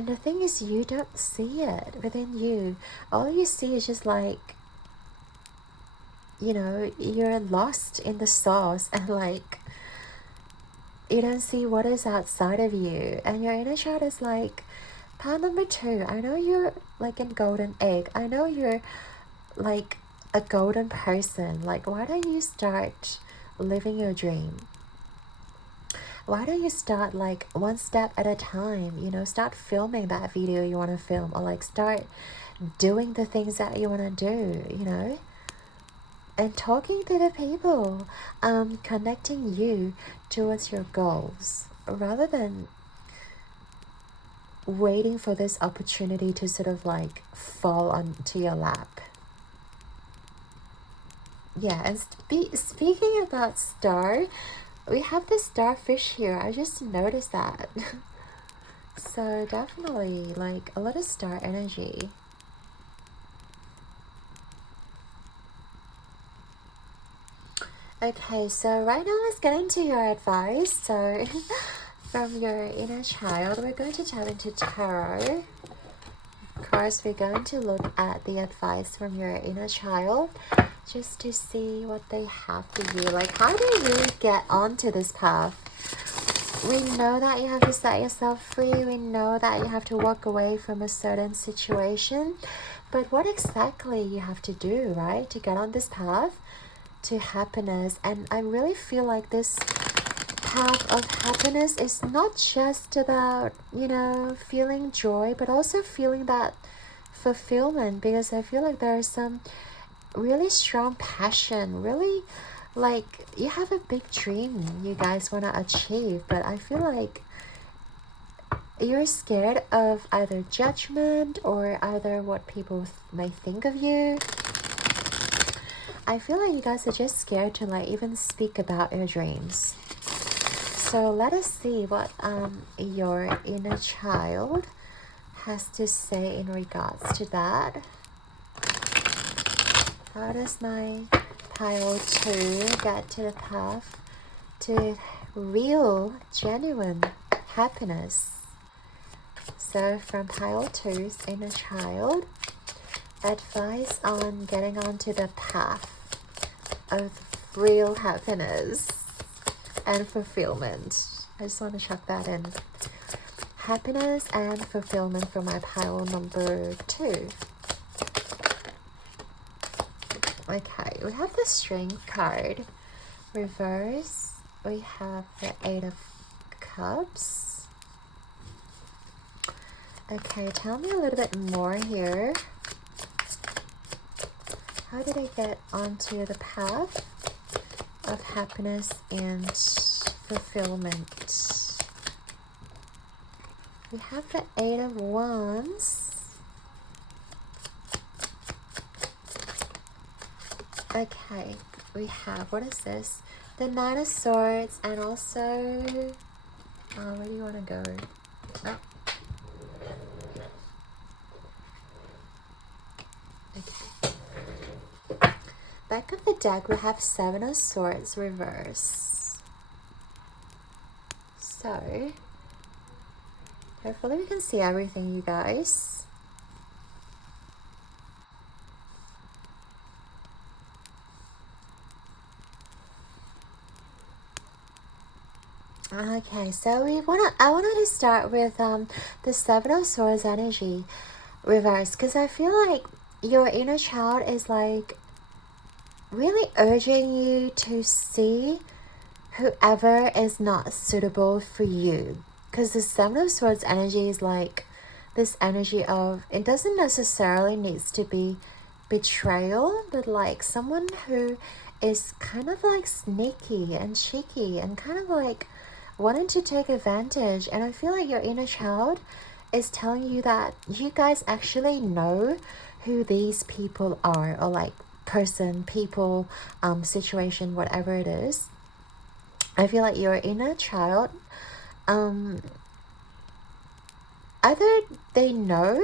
the thing is, you don't see it within you. All you see is just like, you know, you're lost in the sauce, and like you don't see what is outside of you. And your inner child is like, pile number 2, I know you're like a golden egg, I know you're like a golden person. Like why don't you start living your dream? Why don't you start like one step at a time, you know, start filming that video you want to film, or like start doing the things that you want to do, you know, and talking to the people, connecting you towards your goals rather than waiting for this opportunity to sort of like fall onto your lap. Yeah, and speaking about star, we have the starfish here. I just noticed that. So definitely like a lot of star energy. Okay, so right now let's get into your advice. So from your inner child, we're going to tap into tarot. Of course, we're going to look at the advice from your inner child just to see what they have for you. Like, how do you really get onto this path? We know that you have to set yourself free. We know that you have to walk away from a certain situation. But what exactly you have to do, right, to get on this path to happiness? And I really feel like this path of happiness is not just about, you know, feeling joy, but also feeling that fulfillment, because I feel like there is some really strong passion, really like you have a big dream you guys want to achieve, but I feel like you're scared of either judgment or either what people may think of you. I feel like you guys are just scared to like even speak about your dreams. So let us see what your inner child has to say in regards to that. How does my pile 2 get to the path to real, genuine happiness? So from pile 2's inner child, advice on getting onto the path of real happiness and fulfillment. I just want to chuck that in. Happiness and fulfillment for my pile number 2. Okay, we have the Strength card. Reverse, we have the 8 of Cups. Okay, tell me a little bit more here. How did I get onto the path of happiness and fulfillment? We have the 8 of Wands. Okay, we have, what is this? The 9 of Swords, and also, where do you want to go? Oh. Okay. Back of the deck, we have 7 of Swords reverse. So, hopefully we can see everything, you guys. Okay, so I wanted to start with the 7 of Swords energy reverse, because I feel like your inner child is like really urging you to see whoever is not suitable for you. Because the 7 of Swords energy is like this energy of, it doesn't necessarily needs to be betrayal, but like someone who is kind of like sneaky and cheeky and kind of like wanting to take advantage. And I feel like your inner child is telling you that you guys actually know who these people are, or like person, people, situation, whatever it is. I feel like your inner child, either they know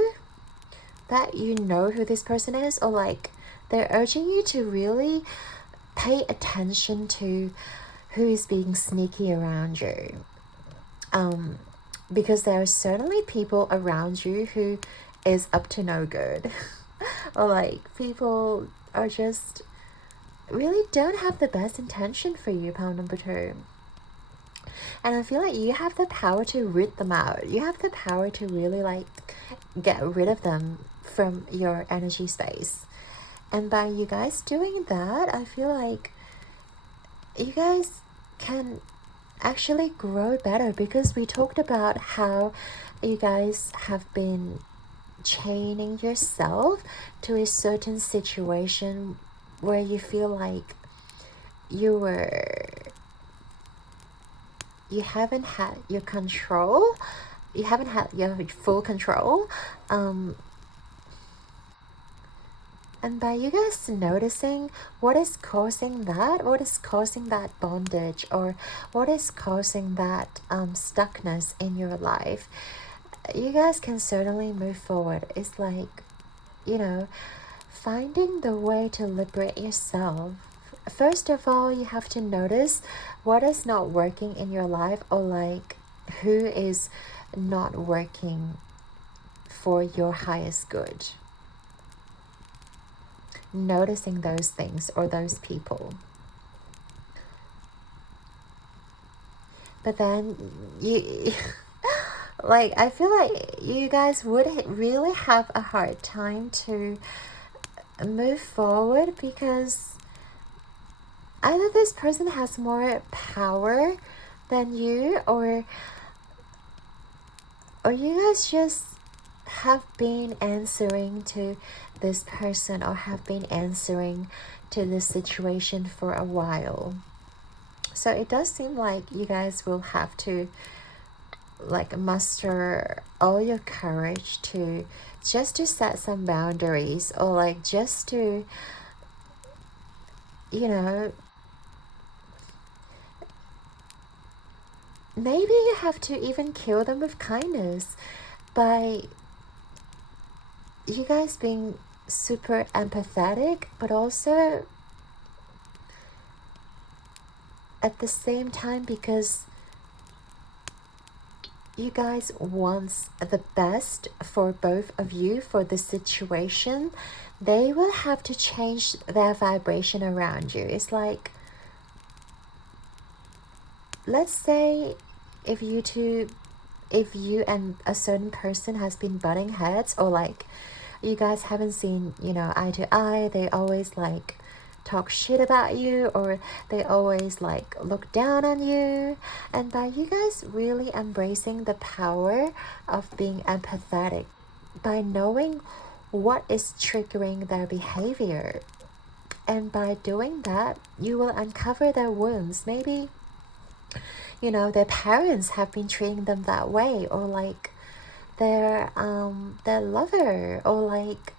that you know who this person is, or like they're urging you to really pay attention to who is being sneaky around you. Because there are certainly people around you who is up to no good. Or like people are just really don't have the best intention for you, pile number 2. And I feel like you have the power to root them out. You have the power to really like get rid of them from your energy space. And by you guys doing that, I feel like you guys can actually grow better, because we talked about how you guys have been chaining yourself to a certain situation where you feel like you haven't had your control, you haven't had your full control, and by you guys noticing what is causing that bondage, or what is causing that stuckness in your life, you guys can certainly move forward. It's like, you know, finding the way to liberate yourself. First of all, you have to notice what is not working in your life, or like who is not working for your highest good. Noticing those things or those people. But then you like, I feel like you guys would really have a hard time to move forward, because either this person has more power than you, or you guys just have been answering to this person, or have been answering to this situation for a while. So it does seem like you guys will have to like muster all your courage to just to set some boundaries, or like just to, you know, maybe you have to even kill them with kindness by you guys being super empathetic, but also at the same time, because you guys want the best for both of you for the situation, they will have to change their vibration around you. It's like, let's say if you and a certain person has been butting heads, or like you guys haven't seen, you know, eye to eye, they always like talk shit about you, or they always like look down on you. And by you guys really embracing the power of being empathetic, by knowing what is triggering their behavior, and by doing that, you will uncover their wounds. Maybe, you know, their parents have been treating them that way, or like their lover, or like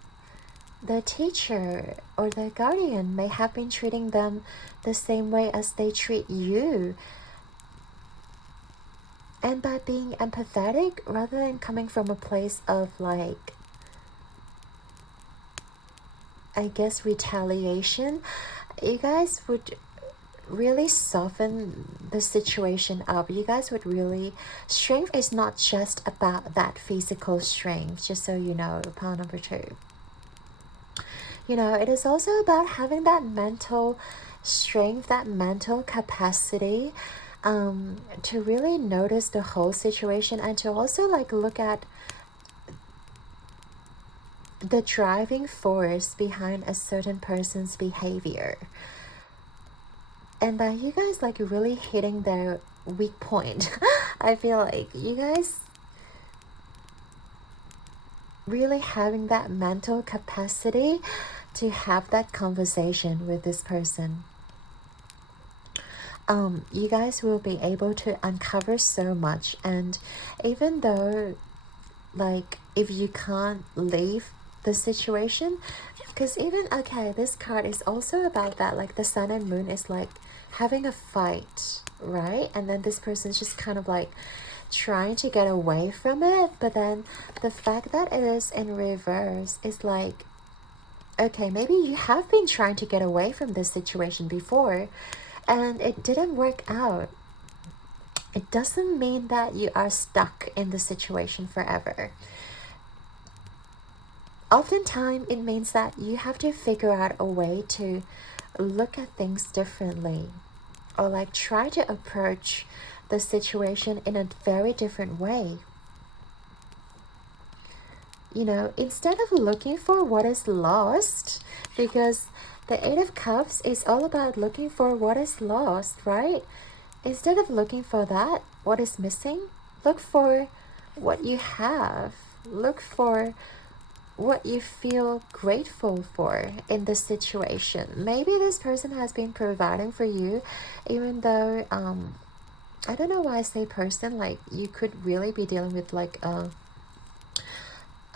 their teacher or their guardian may have been treating them the same way as they treat you. And by being empathetic, rather than coming from a place of like, I guess, retaliation, you guys would really soften the situation up. You guys would really, strength is not just about that physical strength, just so you know, pile number 2. You know, it is also about having that mental strength, that mental capacity, to really notice the whole situation, and to also like look at the driving force behind a certain person's behavior. And by you guys like really hitting their weak point, I feel like you guys really having that mental capacity to have that conversation with this person. You guys will be able to uncover so much. And even though like if you can't leave the situation, because even, okay, this card is also about that, like the sun and moon is like having a fight, right? And then this person's just kind of like trying to get away from it. But then the fact that it is in reverse is like, okay, maybe you have been trying to get away from this situation before and it didn't work out. It doesn't mean that you are stuck in the situation forever. Oftentimes, it means that you have to figure out a way to look at things differently, or like try to approach the situation in a very different way. You know, instead of looking for what is lost, because the 8 of Cups is all about looking for what is lost, right? Instead of looking for that, what is missing, look for what you have. Look for what you feel grateful for in this situation. Maybe this person has been providing for you, even though I don't know why I say person, like you could really be dealing with like I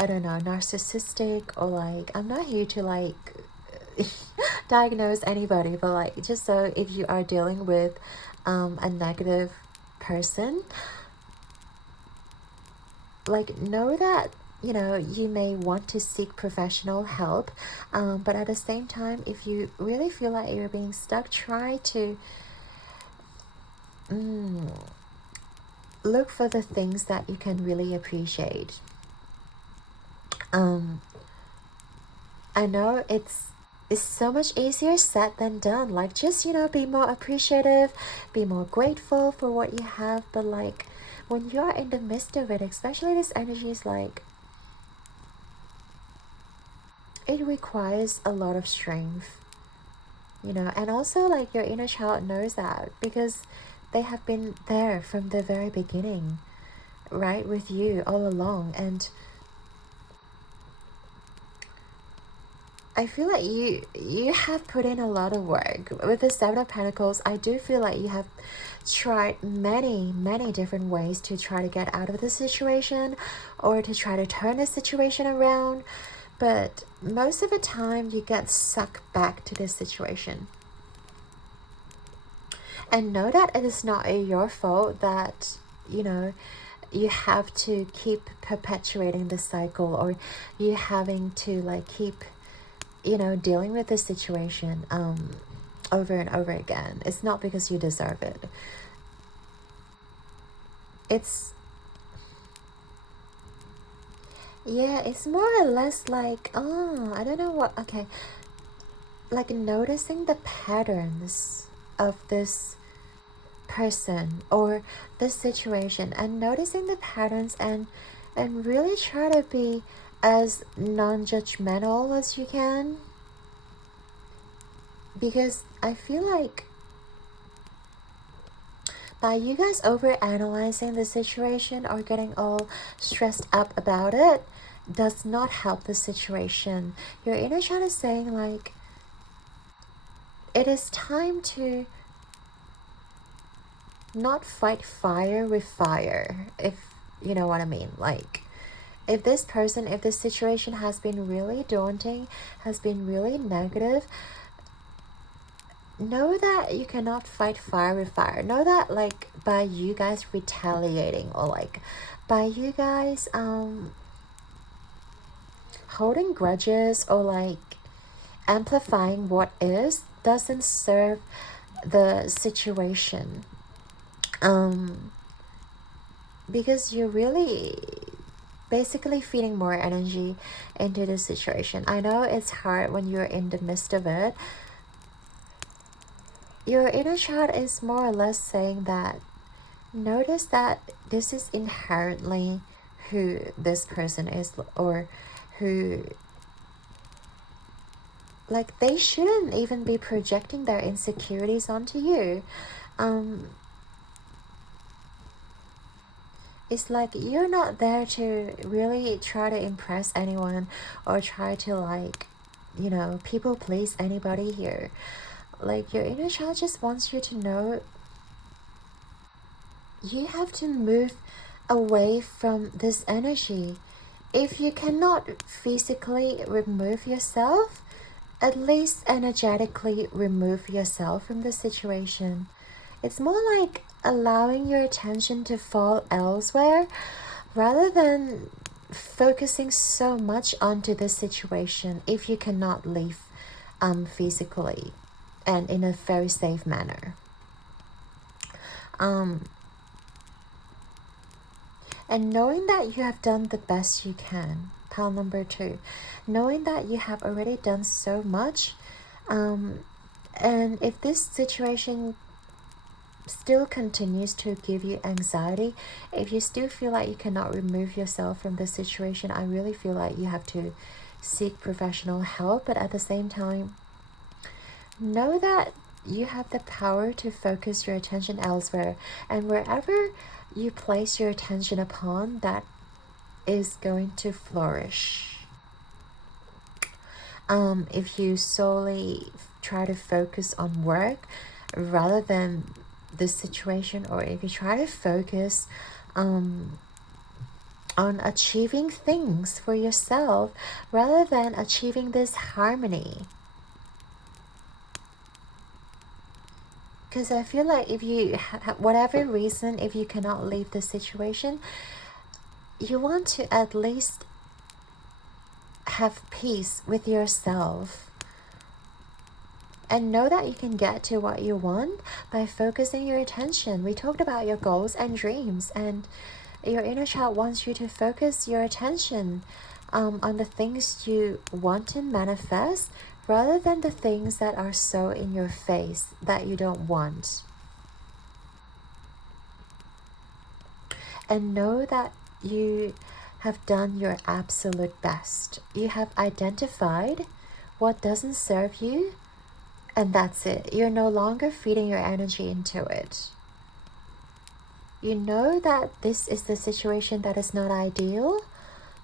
don't know, narcissistic, or like, I'm not here to like diagnose anybody, but like, just so if you are dealing with a negative person, like, know that, you know, you may want to seek professional help, but at the same time, if you really feel like you're being stuck, try to look for the things that you can really appreciate. I know it's so much easier said than done. Like, just, you know, be more appreciative, be more grateful for what you have. But like, when you're in the midst of it, especially this energy is like, it requires a lot of strength, you know. And also, like, your inner child knows that, because they have been there from the very beginning, right, with you all along. And I feel like you have put in a lot of work. With the Seven of Pentacles, I do feel like you have tried many different ways to try to get out of the situation, or to try to turn the situation around, but most of the time you get sucked back to this situation. And know that it is not your fault that, you know, you have to keep perpetuating the cycle, or you having to like keep, you know, dealing with this situation over and over again. It's not because you deserve it. It's, yeah, it's more or less like, oh, I don't know what, okay, like noticing the patterns of this person or this situation, and noticing the patterns, and really try to be as non-judgmental as you can, because I feel like by you guys over analyzing the situation or getting all stressed up about it does not help the situation. Your inner child is saying like, it is time to not fight fire with fire, if you know what I mean. Like, if this person, if this situation has been really daunting, has been really negative, know that you cannot fight fire with fire. Know that like by you guys retaliating, or like by you guys holding grudges, or like amplifying what is, doesn't serve the situation. Because you're really basically feeding more energy into the situation. I know it's hard when you're in the midst of it. Your inner child is more or less saying that, notice that this is inherently who this person is, or who, like, they shouldn't even be projecting their insecurities onto you. It's like you're not there to really try to impress anyone, or try to like, you know, people please anybody here. Like, your inner child just wants you to know you have to move away from this energy. If you cannot physically remove yourself, at least energetically remove yourself from the situation. It's more like allowing your attention to fall elsewhere, rather than focusing so much onto the situation if you cannot leave physically and in a very safe manner. And knowing that you have done the best you can, pile number 2, knowing that you have already done so much, and if this situation still continues to give you anxiety, if you still feel like you cannot remove yourself from the situation, I really feel like you have to seek professional help. But at the same time, know that you have the power to focus your attention elsewhere, and wherever you place your attention upon, that is going to flourish. if you solely try to focus on work rather than this situation, or if you try to focus on achieving things for yourself rather than achieving this harmony. Because I feel like if you, whatever reason, if you cannot leave the situation, you want to at least have peace with yourself and know that you can get to what you want by focusing your attention. We talked about your goals and dreams, and your inner child wants you to focus your attention on the things you want to manifest rather than the things that are so in your face that you don't want. And know that you have done your absolute best. You have identified what doesn't serve you, and that's it. You're no longer feeding your energy into it. You know that this is the situation that is not ideal,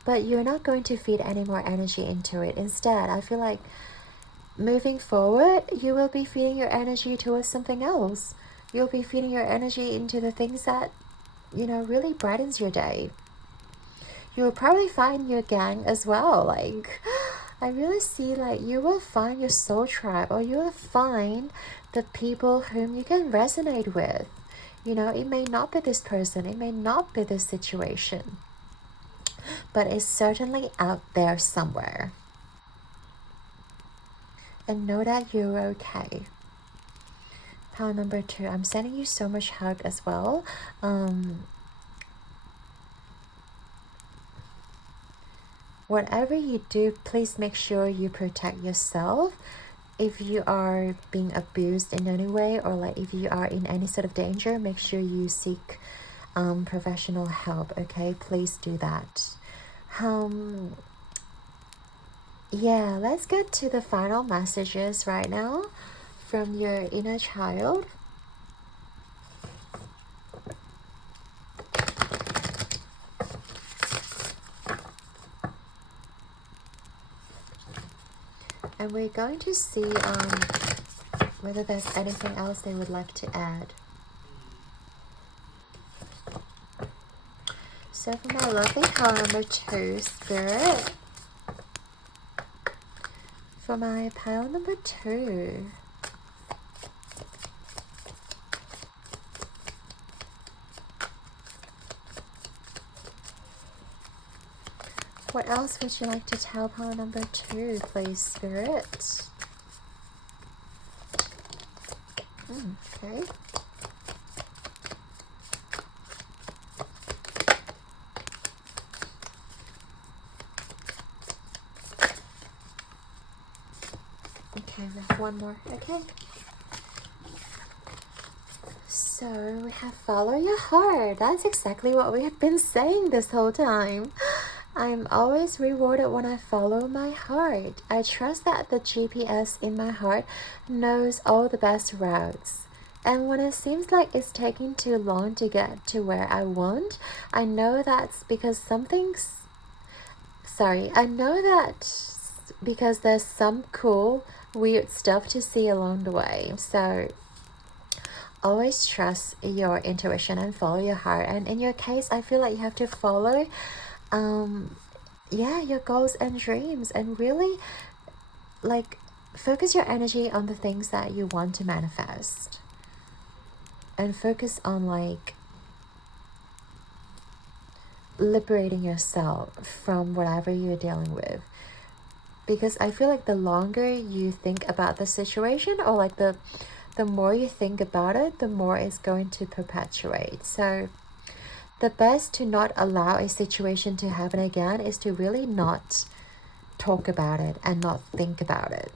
but you're not going to feed any more energy into it. Instead, I feel like moving forward, you will be feeding your energy towards something else. You'll be feeding your energy into the things that, really brightens your day. You'll probably find your gang as well. Like, I really see like you will find your soul tribe, or you will find the people whom you can resonate with. It may not be this person, it may not be this situation, but it's certainly out there somewhere. And know that you're okay. Pile number 2, I'm sending you so much hug as well. Whatever you do, please make sure you protect yourself. If you are being abused in any way, or like if you are in any sort of danger, make sure you seek professional help, okay? Please do that. Yeah, let's get to the final messages right now from your inner child. And we're going to see whether there's anything else they would like to add. So for my lovely pile number 2, Spirit. For my pile number 2. What else would you like to tell pile number 2, please, Spirit? Okay. Okay, we have one more. Okay. So we have follow your heart. That's exactly what we have been saying this whole time. I'm always rewarded when I follow my heart. I trust that the GPS in my heart knows all the best routes. And when it seems like it's taking too long to get to where I want, I know that's because I know that because there's some cool, weird stuff to see along the way. So always trust your intuition and follow your heart. And in your case, I feel like you have to follow your goals and dreams, and really like focus your energy on the things that you want to manifest, and focus on like liberating yourself from whatever you're dealing with. Because I feel like the longer you think about the situation, or like the more you think about it, the more it's going to perpetuate. So the best to not allow a situation to happen again is to really not talk about it and not think about it,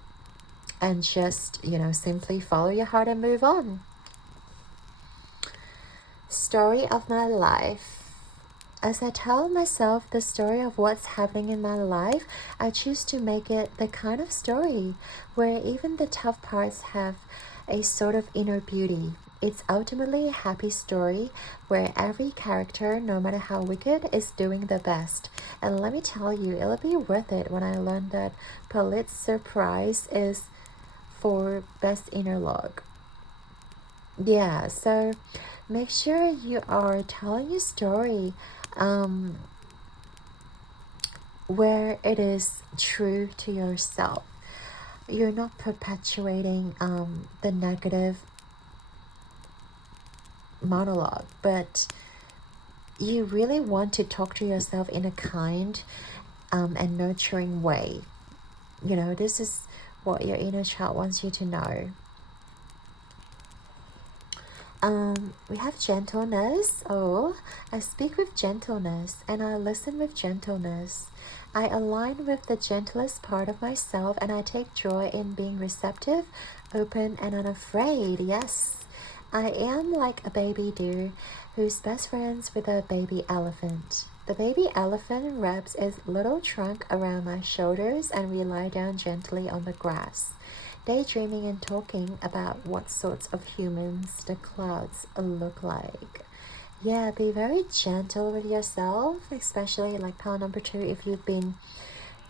and just, simply follow your heart and move on. Story of my life. As I tell myself the story of what's happening in my life, I choose to make it the kind of story where even the tough parts have a sort of inner beauty. It's ultimately a happy story where every character, no matter how wicked, is doing their best. And let me tell you, it'll be worth it when I learned that Pulitzer Prize is for best inner log. Yeah, so make sure you are telling your story where it is true to yourself. You're not perpetuating the negative monologue, but you really want to talk to yourself in a kind and nurturing way. You know, this is what your inner child wants you to know. We have gentleness. Oh, I speak with gentleness and I listen with gentleness. I align with the gentlest part of myself and I take joy in being receptive, open, and unafraid. Yes, I am like a baby deer who's best friends with a baby elephant. The baby elephant wraps its little trunk around my shoulders and we lie down gently on the grass, daydreaming and talking about what sorts of humans the clouds look like. Yeah, be very gentle with yourself, especially like pile number 2 if you've been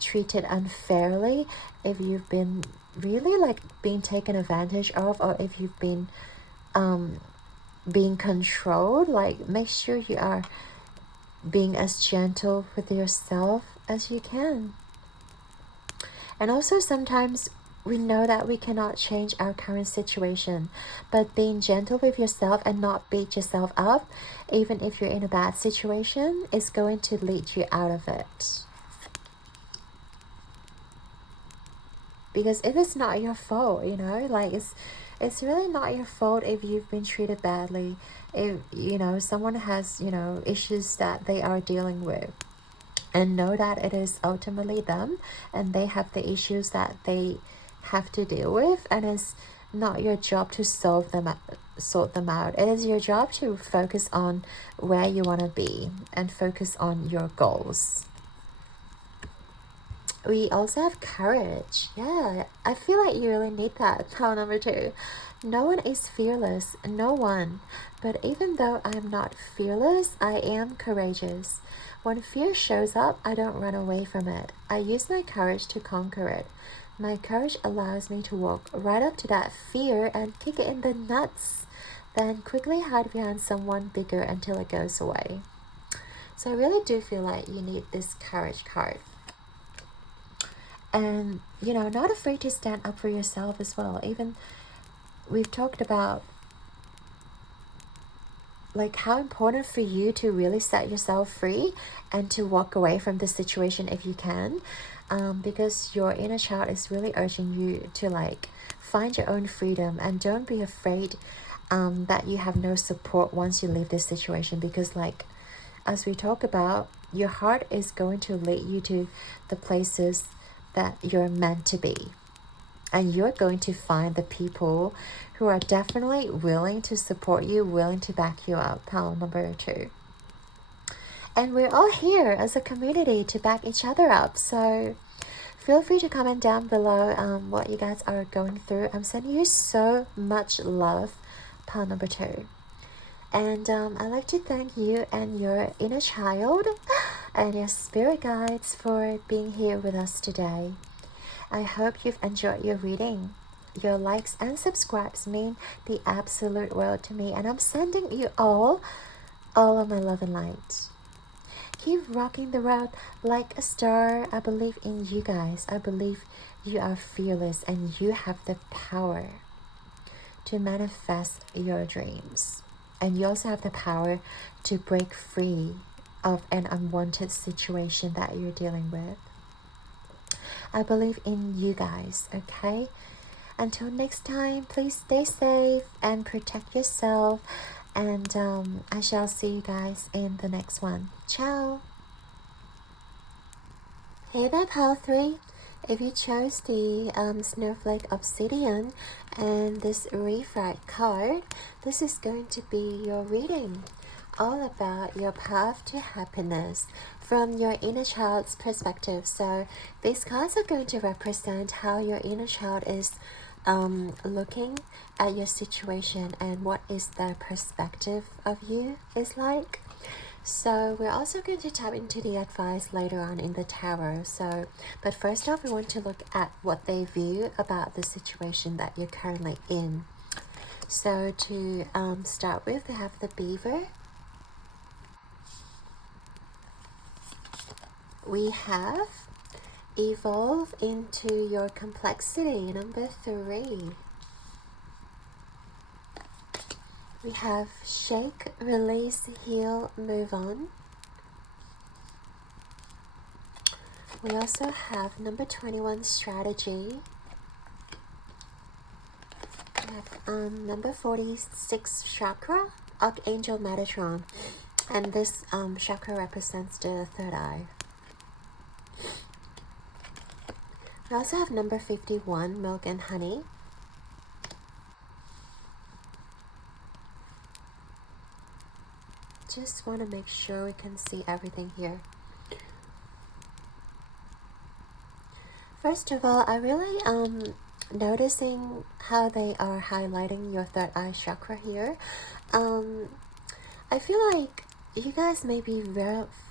treated unfairly, if you've been really like being taken advantage of, or if you've been being controlled. Like, make sure you are being as gentle with yourself as you can. And also sometimes we know that we cannot change our current situation, but being gentle with yourself and not beat yourself up, even if you're in a bad situation, is going to lead you out of it. Because it is not your fault, you know, like it's really not your fault if you've been treated badly, if, you know, someone has, you know, issues that they are dealing with. And know that it is ultimately them and they have the issues that they have to deal with, and it's not your job to sort them out. It is your job to focus on where you want to be and focus on your goals. We also have courage. Yeah, I feel like you really need that. Pile number 2. No one is fearless. No one. But even though I'm not fearless, I am courageous. When fear shows up, I don't run away from it. I use my courage to conquer it. My courage allows me to walk right up to that fear and kick it in the nuts, then quickly hide behind someone bigger until it goes away. So I really do feel like you need this courage card. And, you know, not afraid to stand up for yourself as well. Even we've talked about like how important for you to really set yourself free and to walk away from the situation if you can, because your inner child is really urging you to like find your own freedom and don't be afraid that you have no support once you leave this situation, because like as we talk about, your heart is going to lead you to the places that you're meant to be. And you're going to find the people who are definitely willing to support you, willing to back you up. Pile number 2. And we're all here as a community to back each other up. So feel free to comment down below what you guys are going through. I'm sending you so much love. Pile number 2. And I'd like to thank you and your inner child and your spirit guides for being here with us today. I hope you've enjoyed your reading. Your likes and subscribes mean the absolute world to me, and I'm sending you all of my love and light. Keep rocking the world like a star. I believe in you guys. I believe you are fearless and you have the power to manifest your dreams. And you also have the power to break free of an unwanted situation that you're dealing with. I believe in you guys, okay? Until next time, please stay safe and protect yourself. And I shall see you guys in the next one. Ciao! Hey there, Pile 3. If you chose the Snowflake Obsidian and this Refract card, this is going to be your reading. All about your path to happiness from your inner child's perspective. So these cards are going to represent how your inner child is looking at your situation and what is their perspective of you is like. So we're also going to tap into the advice later on in the tarot. So, but first off, we want to look at what they view about the situation that you're currently in. So to start with, we have the beaver. We have evolve into your complexity, number 3. We have shake, release, heal, move on. We also have number 21, strategy. We have number 46, chakra, Archangel Metatron. And this chakra represents the third eye. We also have number 51, milk and honey. Just want to make sure we can see everything here. First of all, I really noticing how they are highlighting your third eye chakra here. I feel like you guys may be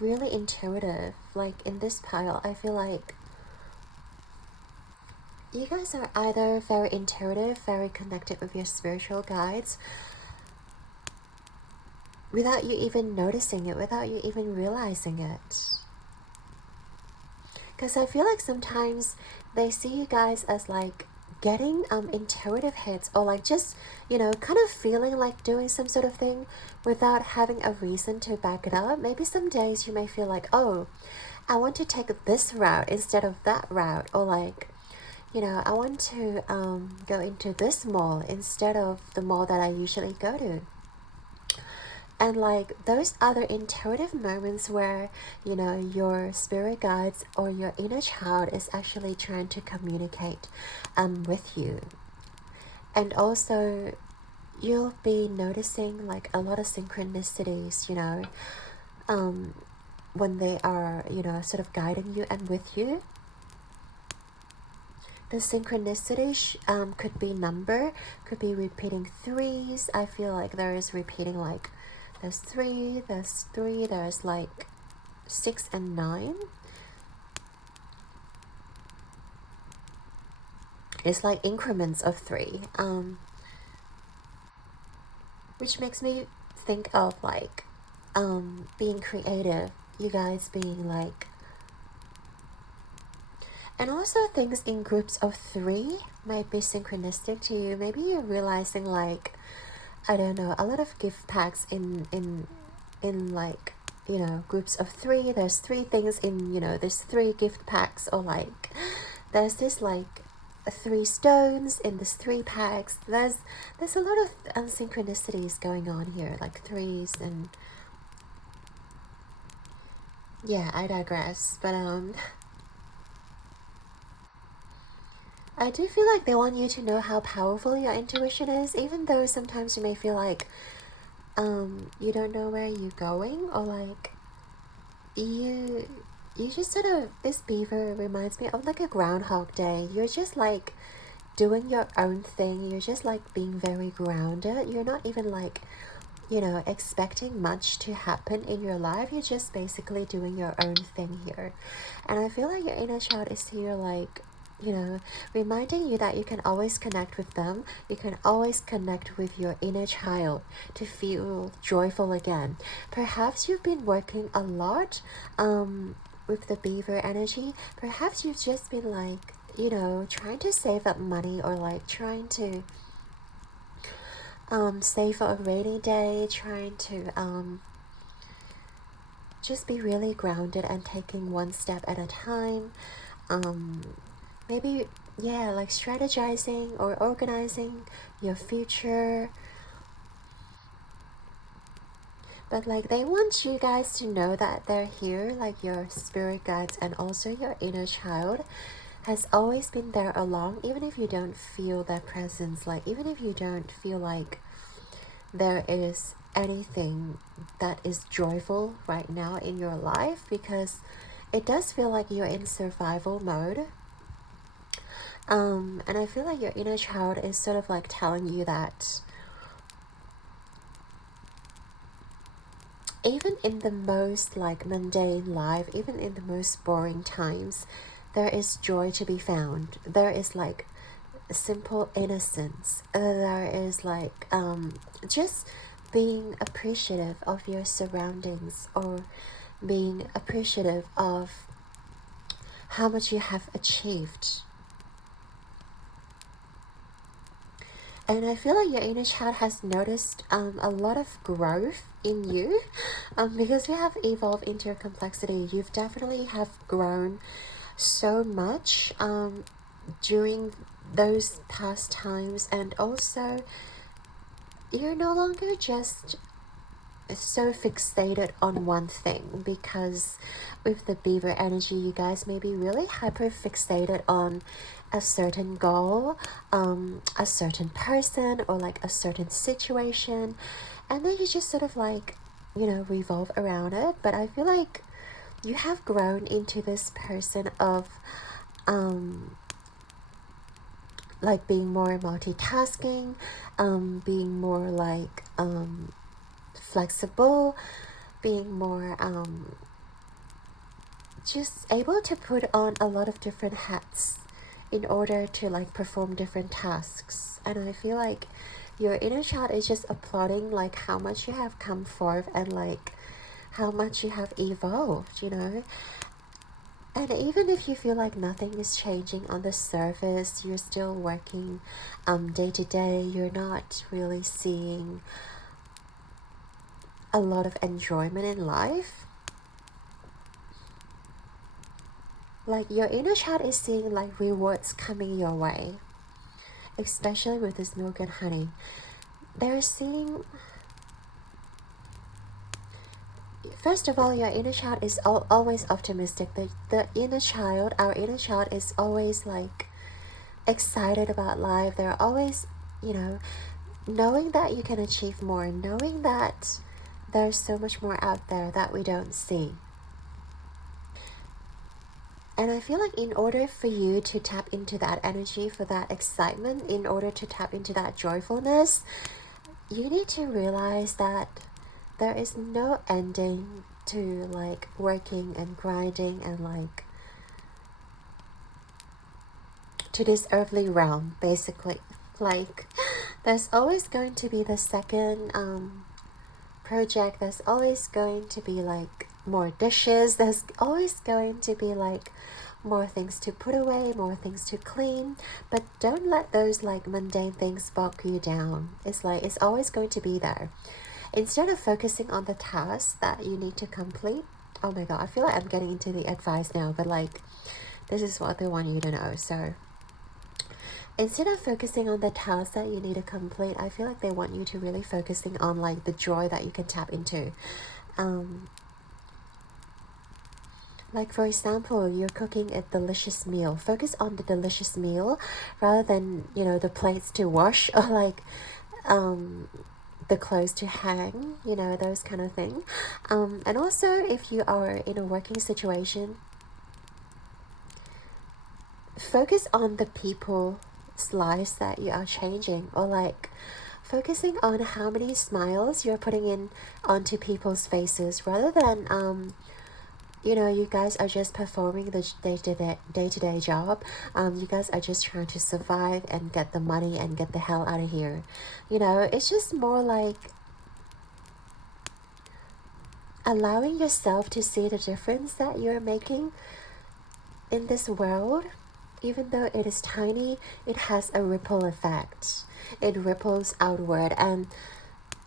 really intuitive. Like in this pile, I feel like you guys are either very intuitive, very connected with your spiritual guides, without you even noticing it, without you even realizing it. Because I feel like sometimes they see you guys as like getting intuitive hits, or like just, you know, kind of feeling like doing some sort of thing without having a reason to back it up. Maybe some days you may feel like, oh, I want to take this route instead of that route, or like, you know, I want to go into this mall instead of the mall that I usually go to. And like those other intuitive moments where, you know, your spirit guides or your inner child is actually trying to communicate with you. And also you'll be noticing like a lot of synchronicities, you know, when they are, you know, sort of guiding you and with you. The synchronicity could be number, could be repeating threes. I feel like there is repeating like there's 3, there's 3, there's like 6 and 9. It's like increments of 3, which makes me think of like being creative, you guys being like, and also things in groups of 3 might be synchronistic to you. Maybe you're realizing like, I don't know, a lot of gift packs in like, you know, groups of 3. There's 3 things in, you know, there's 3 gift packs, or like there's this like 3 stones in this 3 packs. There's a lot of synchronicities going on here, like 3s, and yeah, I digress. But I do feel like they want you to know how powerful your intuition is, even though sometimes you may feel like you don't know where you're going, or like you just sort of, this beaver reminds me of like a Groundhog Day. You're just like doing your own thing. You're just like being very grounded. You're not even like, you know, expecting much to happen in your life. You're just basically doing your own thing here. And I feel like your inner child is here like, you know, reminding you that you can always connect with them. You can always connect with your inner child to feel joyful again. Perhaps you've been working a lot with the beaver energy. Perhaps you've just been like, you know, trying to save up money, or like trying to save for a rainy day, trying to just be really grounded and taking one step at a time. Maybe, yeah, like strategizing or organizing your future. But like they want you guys to know that they're here, like your spirit guides and also your inner child has always been there along, even if you don't feel their presence, like even if you don't feel like there is anything that is joyful right now in your life, because it does feel like you're in survival mode. And I feel like your inner child is sort of like telling you that even in the most like mundane life, even in the most boring times, there is joy to be found. There is like simple innocence. There is like just being appreciative of your surroundings, or being appreciative of how much you have achieved. And I feel like your inner child has noticed a lot of growth in you, because you have evolved into your complexity. You've definitely have grown so much during those past times, and also you're no longer just so fixated on one thing, because with the beaver energy, you guys may be really hyper fixated on a certain goal, a certain person, or like a certain situation, and then you just sort of like, you know, revolve around it. But I feel like you have grown into this person of like being more multitasking, being more like flexible, being more just able to put on a lot of different hats in order to like perform different tasks. And I feel like your inner child is just applauding like how much you have come forth, and like how much you have evolved, you know. And even if you feel like nothing is changing on the surface, you're still working day to day, you're not really seeing a lot of enjoyment in life. Like your inner child is seeing like rewards coming your way, especially with this milk and honey. They're seeing, first of all, your inner child is always optimistic. The inner child, our inner child, is always like excited about life. They're always, you know, knowing that you can achieve more, knowing that there's so much more out there that we don't see. And I feel like in order for you to tap into that energy, for that excitement, in order to tap into that joyfulness, you need to realize that there is no ending to like working and grinding and like to this earthly realm, basically. Like there's always going to be the second project. There's always going to be like more dishes. There's always going to be like more things to put away, more things to clean. But don't let those like mundane things bog you down. It's like it's always going to be there. Instead of focusing on the tasks that you need to complete, oh my god, I feel like I'm getting into the advice now, but like this is what they want you to know. So instead of focusing on the tasks that you need to complete, I feel like they want you to really focusing on like the joy that you can tap into. Like for example, you're cooking a delicious meal. Focus on the delicious meal rather than, you know, the plates to wash, or like the clothes to hang, you know, those kind of thing. And also if you are in a working situation, focus on the people's lives that you are changing, or like focusing on how many smiles you're putting in onto people's faces, rather than you know, you guys are just performing the day-to-day job. You guys are just trying to survive and get the money and get the hell out of here. You know, it's just more like allowing yourself to see the difference that you're making in this world. Even though it is tiny, it has a ripple effect. It ripples outward, and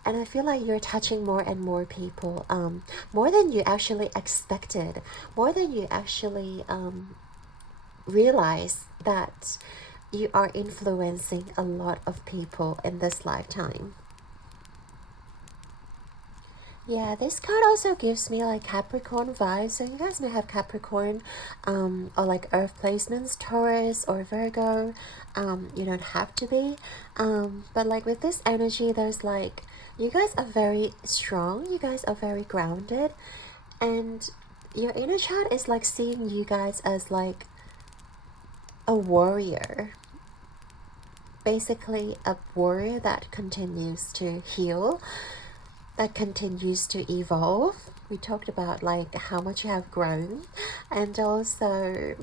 I feel like you're touching more and more people, more than you actually expected, more than you actually realize that you are influencing a lot of people in this lifetime. Yeah, this card also gives me like Capricorn vibes. So you guys may have Capricorn, or like Earth placements, Taurus or Virgo. You don't have to be. But like with this energy, there's like, you guys are very strong. You guys are very grounded. And your inner child is like seeing you guys as like a warrior. Basically a warrior that continues to heal, that continues to evolve. We talked about like how much you have grown, and also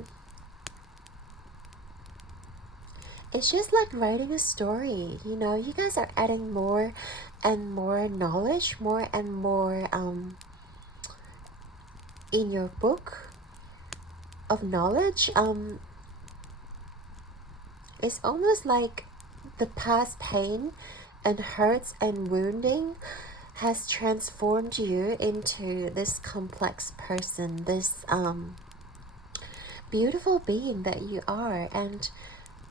it's just like writing a story. You know, you guys are adding more and more knowledge, more and more in your book of knowledge. It's almost like the past pain and hurts and wounding has transformed you into this complex person, this beautiful being that you are. And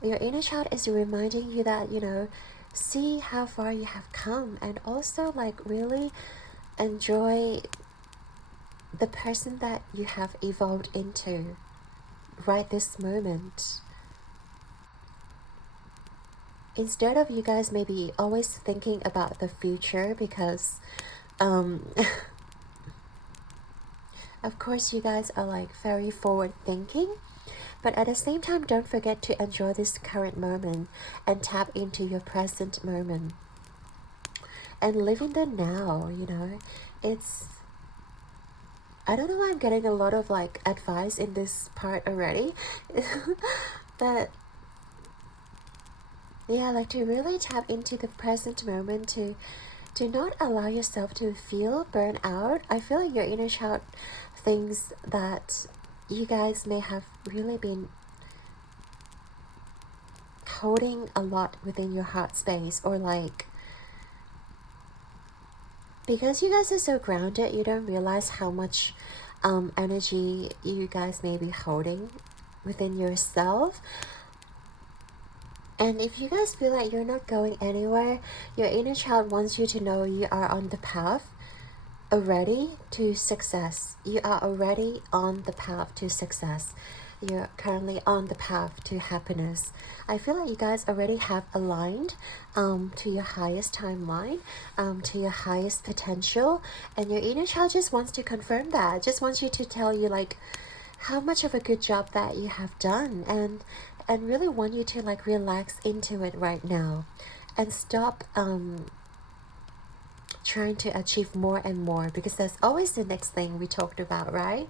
your inner child is reminding you that, you know, see how far you have come, and also like really enjoy the person that you have evolved into right this moment. Instead of you guys maybe always thinking about the future, because of course you guys are like very forward thinking, but at the same time don't forget to enjoy this current moment and tap into your present moment and live in the now. You know, it's, I don't know why I'm getting a lot of like advice in this part already. But yeah, like to really tap into the present moment, to not allow yourself to feel burnt out. I feel like your inner child thinks that you guys may have really been holding a lot within your heart space, or like because you guys are so grounded, you don't realize how much energy you guys may be holding within yourself. And if you guys feel like you're not going anywhere, your inner child wants you to know you are on the path already to success. You are already on the path to success. You're currently on the path to happiness. I feel like you guys already have aligned to your highest timeline, to your highest potential, and your inner child just wants to confirm that, just wants you to tell you like how much of a good job that you have done, and really want you to like relax into it right now and stop trying to achieve more and more, because that's always the next thing we talked about, right?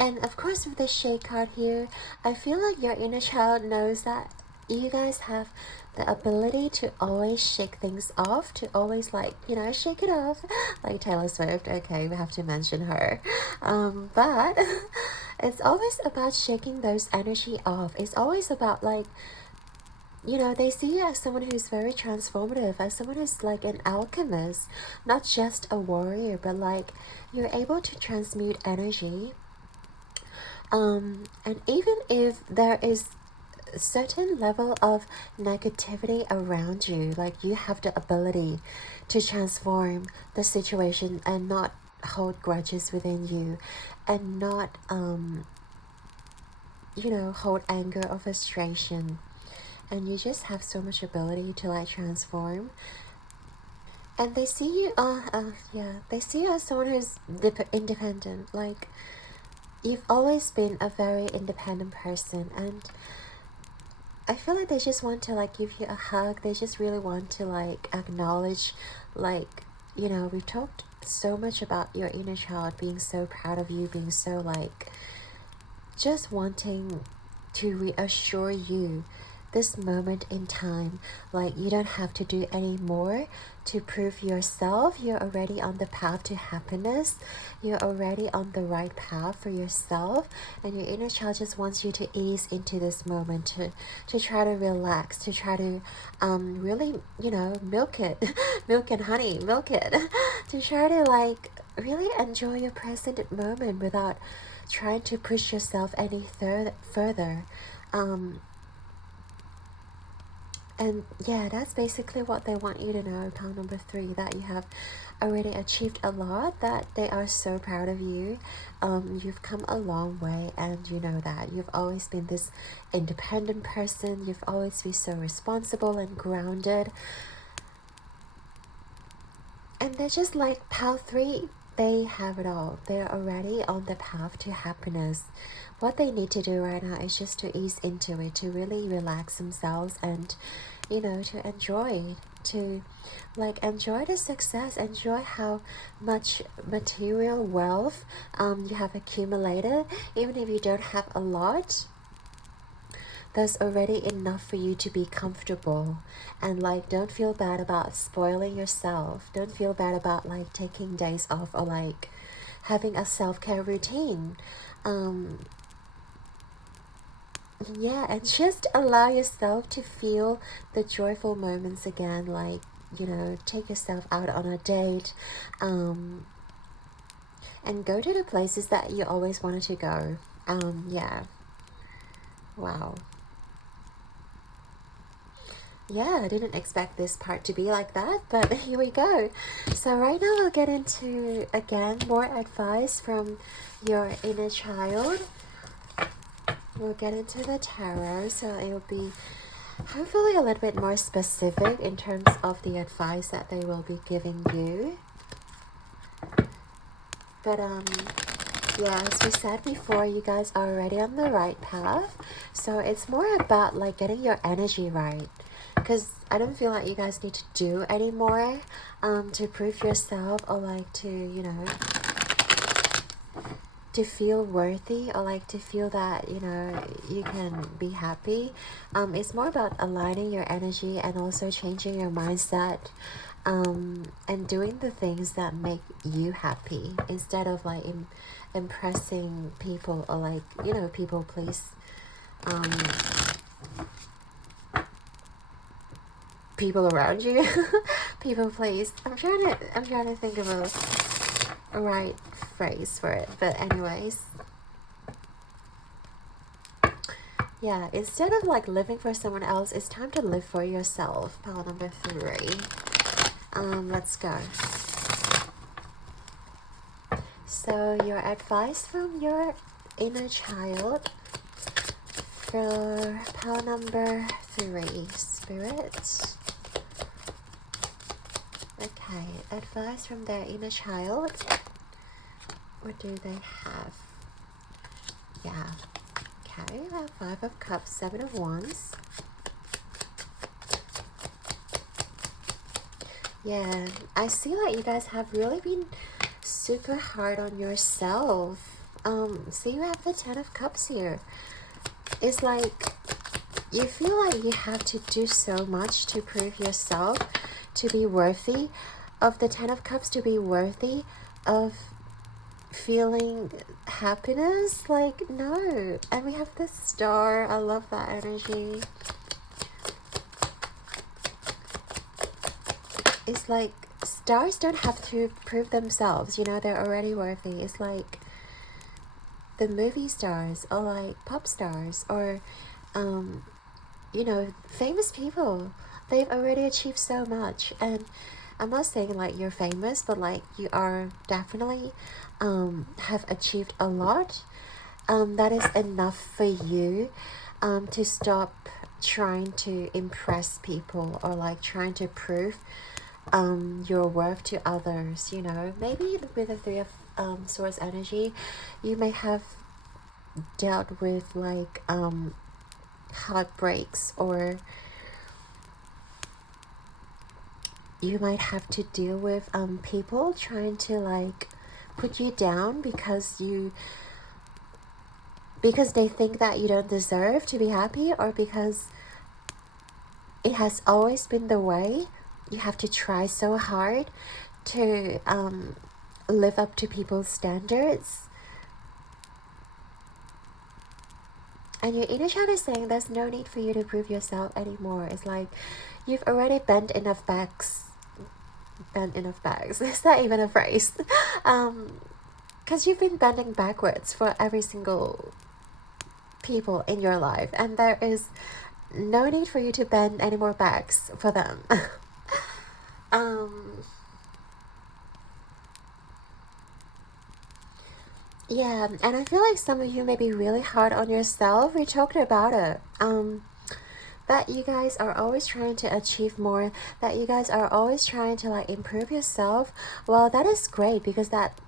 And of course with the shade card here, I feel like your inner child knows that you guys have the ability to always shake things off, to always like, you know, shake it off. Like Taylor Swift, okay, we have to mention her. But it's always about shaking those energy off. It's always about like, you know, they see you as someone who's very transformative, as someone who's like an alchemist, not just a warrior, but like you're able to transmute energy. And even if there is a certain level of negativity around you, like you have the ability to transform the situation and not hold grudges within you, and not you know, hold anger or frustration, and you just have so much ability to like transform. And they see you they see you as someone who's independent. Like you've always been a very independent person, and I feel like they just want to like give you a hug. They just really want to like acknowledge, like, you know, we've talked so much about your inner child being so proud of you, being so like just wanting to reassure you this moment in time, like you don't have to do any more to prove yourself. You're already on the path to happiness. You're already on the right path for yourself, and your inner child just wants you to ease into this moment, to try to relax, to try to really, you know, milk it milk and honey, milk it to try to like really enjoy your present moment without trying to push yourself any further. And yeah, that's basically what they want you to know, pile number 3, that you have already achieved a lot, that they are so proud of you. You've come a long way, and you know that. You've always been this independent person. You've always been so responsible and grounded. And they're just like, pile 3, they have it all. They're already on the path to happiness. What they need to do right now is just to ease into it, to really relax themselves and, you know, to enjoy, to like enjoy the success, enjoy how much material wealth you have accumulated. Even if you don't have a lot, there's already enough for you to be comfortable. And like, don't feel bad about spoiling yourself. Don't feel bad about like taking days off or like having a self-care routine. Yeah, and just allow yourself to feel the joyful moments again. Like, you know, take yourself out on a date, and go to the places that you always wanted to go. Yeah. Wow. Yeah, I didn't expect this part to be like that, but here we go. So right now we'll get into, again, more advice from your inner child. We'll get into the tarot, so it'll be hopefully a little bit more specific in terms of the advice that they will be giving you. But yeah, as we said before, you guys are already on the right path. So it's more about like getting your energy right. Because I don't feel like you guys need to do anymore to prove yourself, or like to, you know, to feel worthy, or like to feel that, you know, you can be happy. It's more about aligning your energy and also changing your mindset, and doing the things that make you happy instead of like impressing people, or like, you know, people please, people around you. People please. I'm trying to think of a right phrase for it, but anyways, yeah, instead of like living for someone else, it's time to live for yourself. Pile number 3. Let's go. So your advice from your inner child for pile number 3, Spirit. Okay, advice from their inner child. What do they have? Yeah. Okay, we have 5 of Cups, 7 of Wands. Yeah, I see that you guys have really been super hard on yourself. See, you have the 10 of Cups here. It's like you feel like you have to do so much to prove yourself to be worthy of the 10 of Cups, to be worthy of feeling happiness. Like, no. And we have the Star. I love that energy. It's like stars don't have to prove themselves, you know, they're already worthy. It's like the movie stars, or like pop stars, or you know, famous people. They've already achieved so much. And I'm not saying like you're famous, but like you are definitely have achieved a lot. That is enough for you to stop trying to impress people, or like trying to prove your worth to others. You know, maybe with the 3 of Swords energy, you may have dealt with like heartbreaks, or you might have to deal with people trying to like put you down because they think that you don't deserve to be happy, or because it has always been the way. You have to try so hard to live up to people's standards. And your inner child is saying there's no need for you to prove yourself anymore. It's like you've already bent enough backs. Bent enough backs. Is that even a phrase? Because you've been bending backwards for every single people in your life, and there is no need for you to bend any more backs for them. Yeah, and I feel like some of you may be really hard on yourself. We talked about it. That you guys are always trying to achieve more, that you guys are always trying to like improve yourself. Well, that is great, because that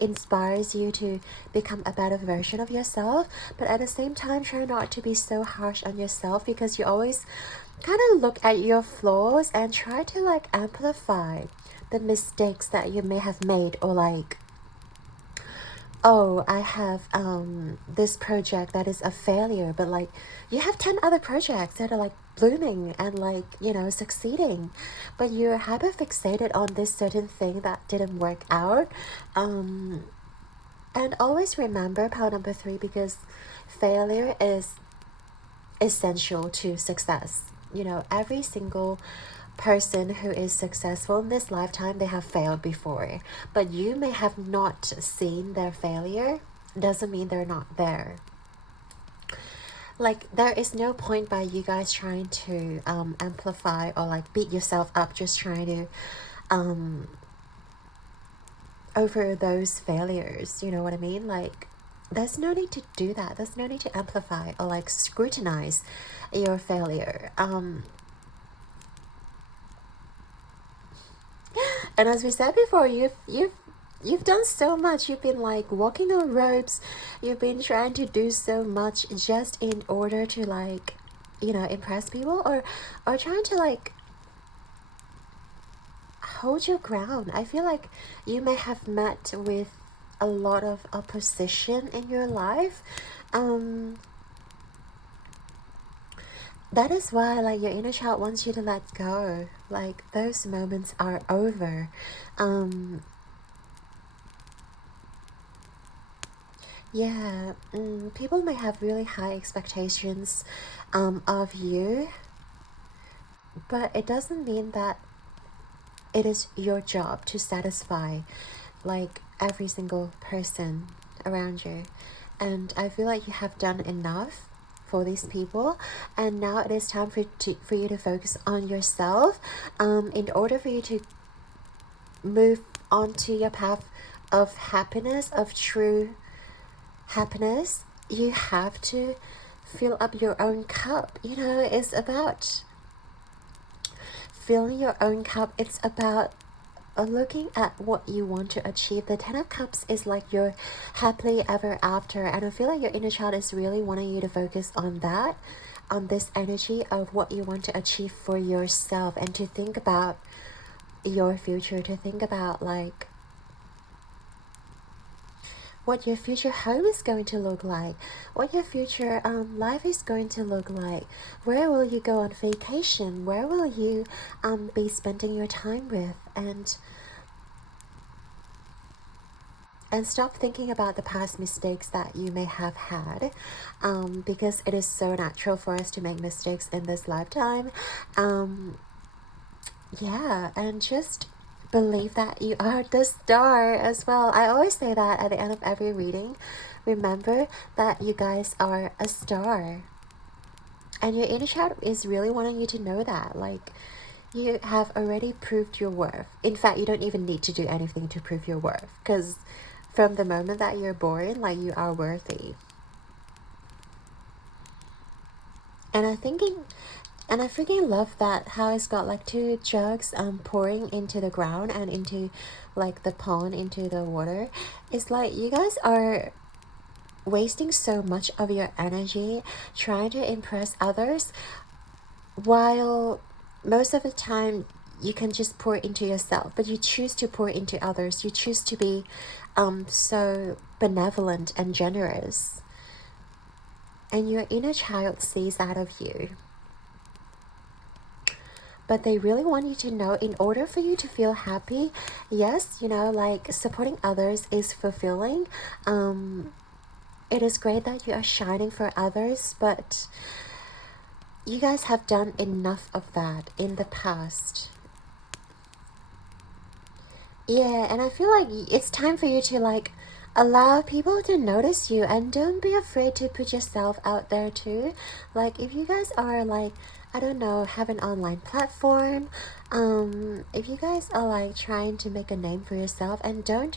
inspires you to become a better version of yourself. But at the same time, try not to be so harsh on yourself, because you always kind of look at your flaws and try to like amplify the mistakes that you may have made, or like, oh, I have this project that is a failure, but like you have 10 other projects that are like blooming and like, you know, succeeding, but you're hyper fixated on this certain thing that didn't work out. And always remember power number 3, because failure is essential to success. You know, every single person who is successful in this lifetime, they have failed before, but you may have not seen their failure. Doesn't mean they're not there. Like, there is no point by you guys trying to amplify or like beat yourself up, just trying to over those failures. You know what I mean? Like, there's no need to do that. There's no need to amplify or like scrutinize your failure. And as we said before, you've done so much. You've been like walking on ropes. You've been trying to do so much just in order to like, you know, impress people, or trying to like hold your ground. I feel like you may have met with a lot of opposition in your life. That is why like your inner child wants you to let go. Like, those moments are over. Yeah, people may have really high expectations of you, but it doesn't mean that it is your job to satisfy like every single person around you. And I feel like you have done enough for these people, and now it is time for you to focus on yourself. In order for you to move on to your path of happiness, of true happiness, you have to fill up your own cup. You know, it's about filling your own cup. It's about looking at what you want to achieve. The 10 of Cups is like your happily ever after, and I feel like your inner child is really wanting you to focus on that, on this energy of what you want to achieve for yourself, and to think about your future, to think about like what your future home is going to look like, what your future life is going to look like. Where will you go on vacation? Where will you be spending your time with? And stop thinking about the past mistakes that you may have had, because it is so natural for us to make mistakes in this lifetime. Yeah, and just believe that you are the star as well. I always say that at the end of every reading. Remember that you guys are a star, and your inner child is really wanting you to know that. Like, you have already proved your worth. In fact, you don't even need to do anything to prove your worth, because from the moment that you're born, like, you are worthy. And I freaking love that, how it's got like 2 jugs pouring into the ground and into like the pond, into the water. It's like you guys are wasting so much of your energy trying to impress others, while most of the time you can just pour into yourself, but you choose to pour into others. You choose to be so benevolent and generous, and your inner child sees that of you. But they really want you to know, in order for you to feel happy, yes, you know, like, supporting others is fulfilling. It is great that you are shining for others, but you guys have done enough of that in the past. Yeah, and I feel like it's time for you to like allow people to notice you, and don't be afraid to put yourself out there too. Like, if you guys are like, I don't know, have an online platform, if you guys are like trying to make a name for yourself, and don't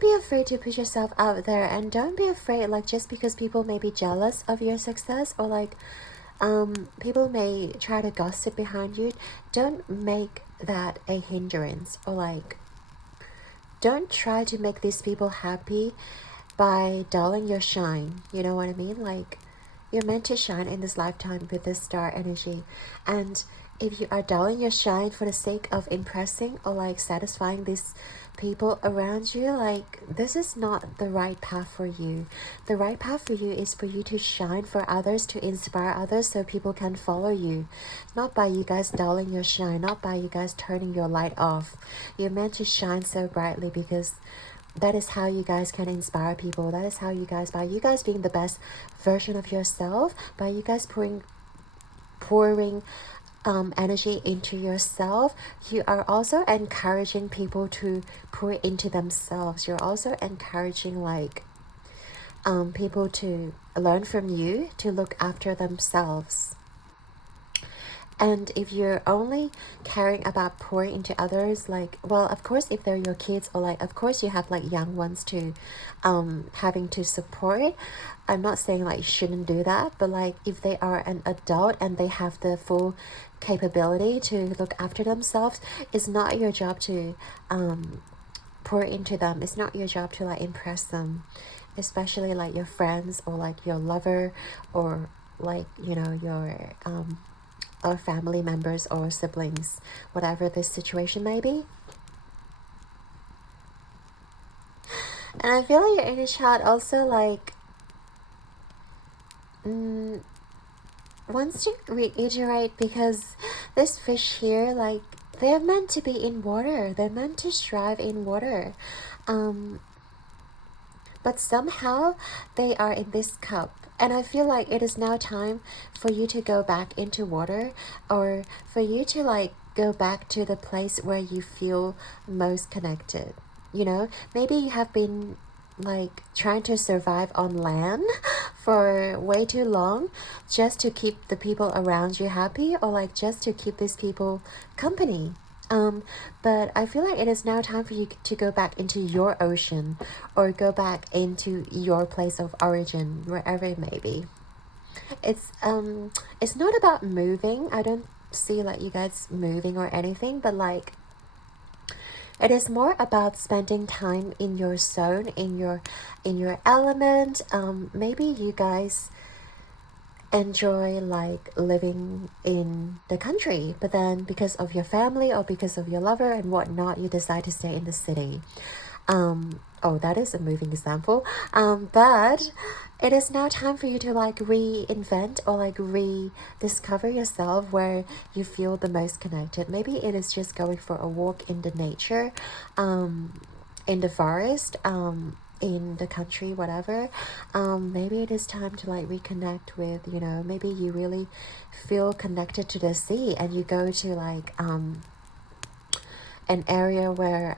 be afraid to put yourself out there, and don't be afraid, like, just because people may be jealous of your success, or like people may try to gossip behind you, don't make that a hindrance, or like don't try to make these people happy by dulling your shine. You know what I mean? Like, you're meant to shine in this lifetime with this star energy. And if you are dulling your shine for the sake of impressing or like satisfying these people around you, like, this is not the right path for you. The right path for you is for you to shine for others, to inspire others so people can follow you. Not by you guys dulling your shine, not by you guys turning your light off. You're meant to shine so brightly because that is how you guys can inspire people. That is how you guys, by you guys being the best version of yourself, by you guys pouring energy into yourself, you are also encouraging people to pour into themselves. You're also encouraging like people to learn from you, to look after themselves. And if you're only caring about pouring into others, like, well, of course, if they're your kids, or like, of course, you have like young ones to having to support. I'm not saying like you shouldn't do that, but like if they are an adult and they have the full capability to look after themselves, it's not your job to pour into them. It's not your job to like impress them, especially like your friends or like your lover or like, you know, your or family members or siblings, whatever this situation may be. And I feel like your inner child also like wants to reiterate, because this fish here, like, they're meant to be in water. They're meant to strive in water. But somehow they are in this cup. And I feel like it is now time for you to go back into water, or for you to like go back to the place where you feel most connected. You know, maybe you have been like trying to survive on land for way too long just to keep the people around you happy, or like just to keep these people company. But I feel like it is now time for you to go back into your ocean, or go back into your place of origin, wherever it may be. It's not about moving. I don't see like you guys moving or anything, but like it is more about spending time in your zone, in your element. Maybe you guys enjoy like living in the country, but then because of your family or because of your lover and whatnot, you decide to stay in the city. Oh, that is a moving example. But it is now time for you to like reinvent or like rediscover yourself where you feel the most connected. Maybe it is just going for a walk in the nature, in the forest, in the country, whatever. Maybe it is time to like reconnect with, you know, maybe you really feel connected to the sea and you go to like an area where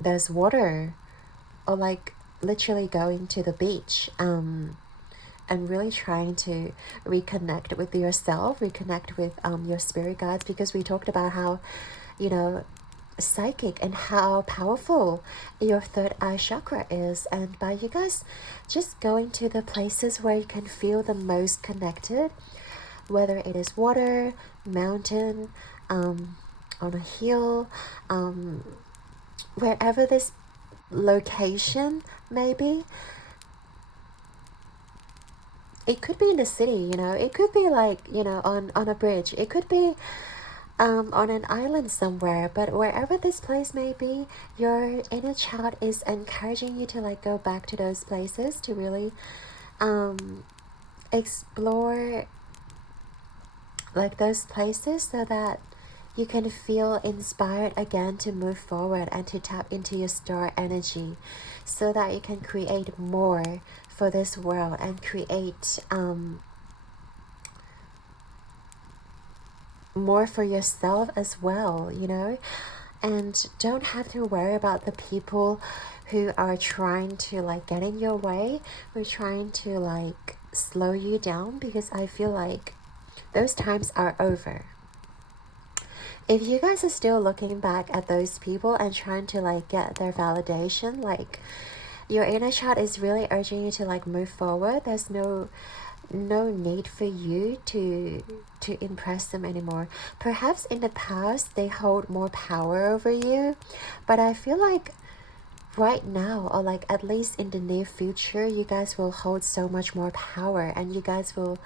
there's water, or like literally going to the beach and really trying to reconnect with yourself, reconnect with your spirit guides, because we talked about how, you know, psychic and how powerful your third eye chakra is. And by you guys just going to the places where you can feel the most connected, whether it is water, mountain, on a hill, wherever this location may be. It could be in the city, you know, it could be like, you know, on a bridge, it could be on an island somewhere, but wherever this place may be, your inner child is encouraging you to like go back to those places, to really explore like those places, so that you can feel inspired again to move forward and to tap into your star energy, so that you can create more for this world and create more for yourself as well, you know. And don't have to worry about the people who are trying to like get in your way, who are trying to like slow you down, because I feel like those times are over. If you guys are still looking back at those people and trying to like get their validation, like, your inner child is really urging you to like move forward. There's no need for you to impress them anymore. Perhaps in the past they hold more power over you, but I feel like right now, or like at least in the near future, you guys will hold so much more power, and you guys will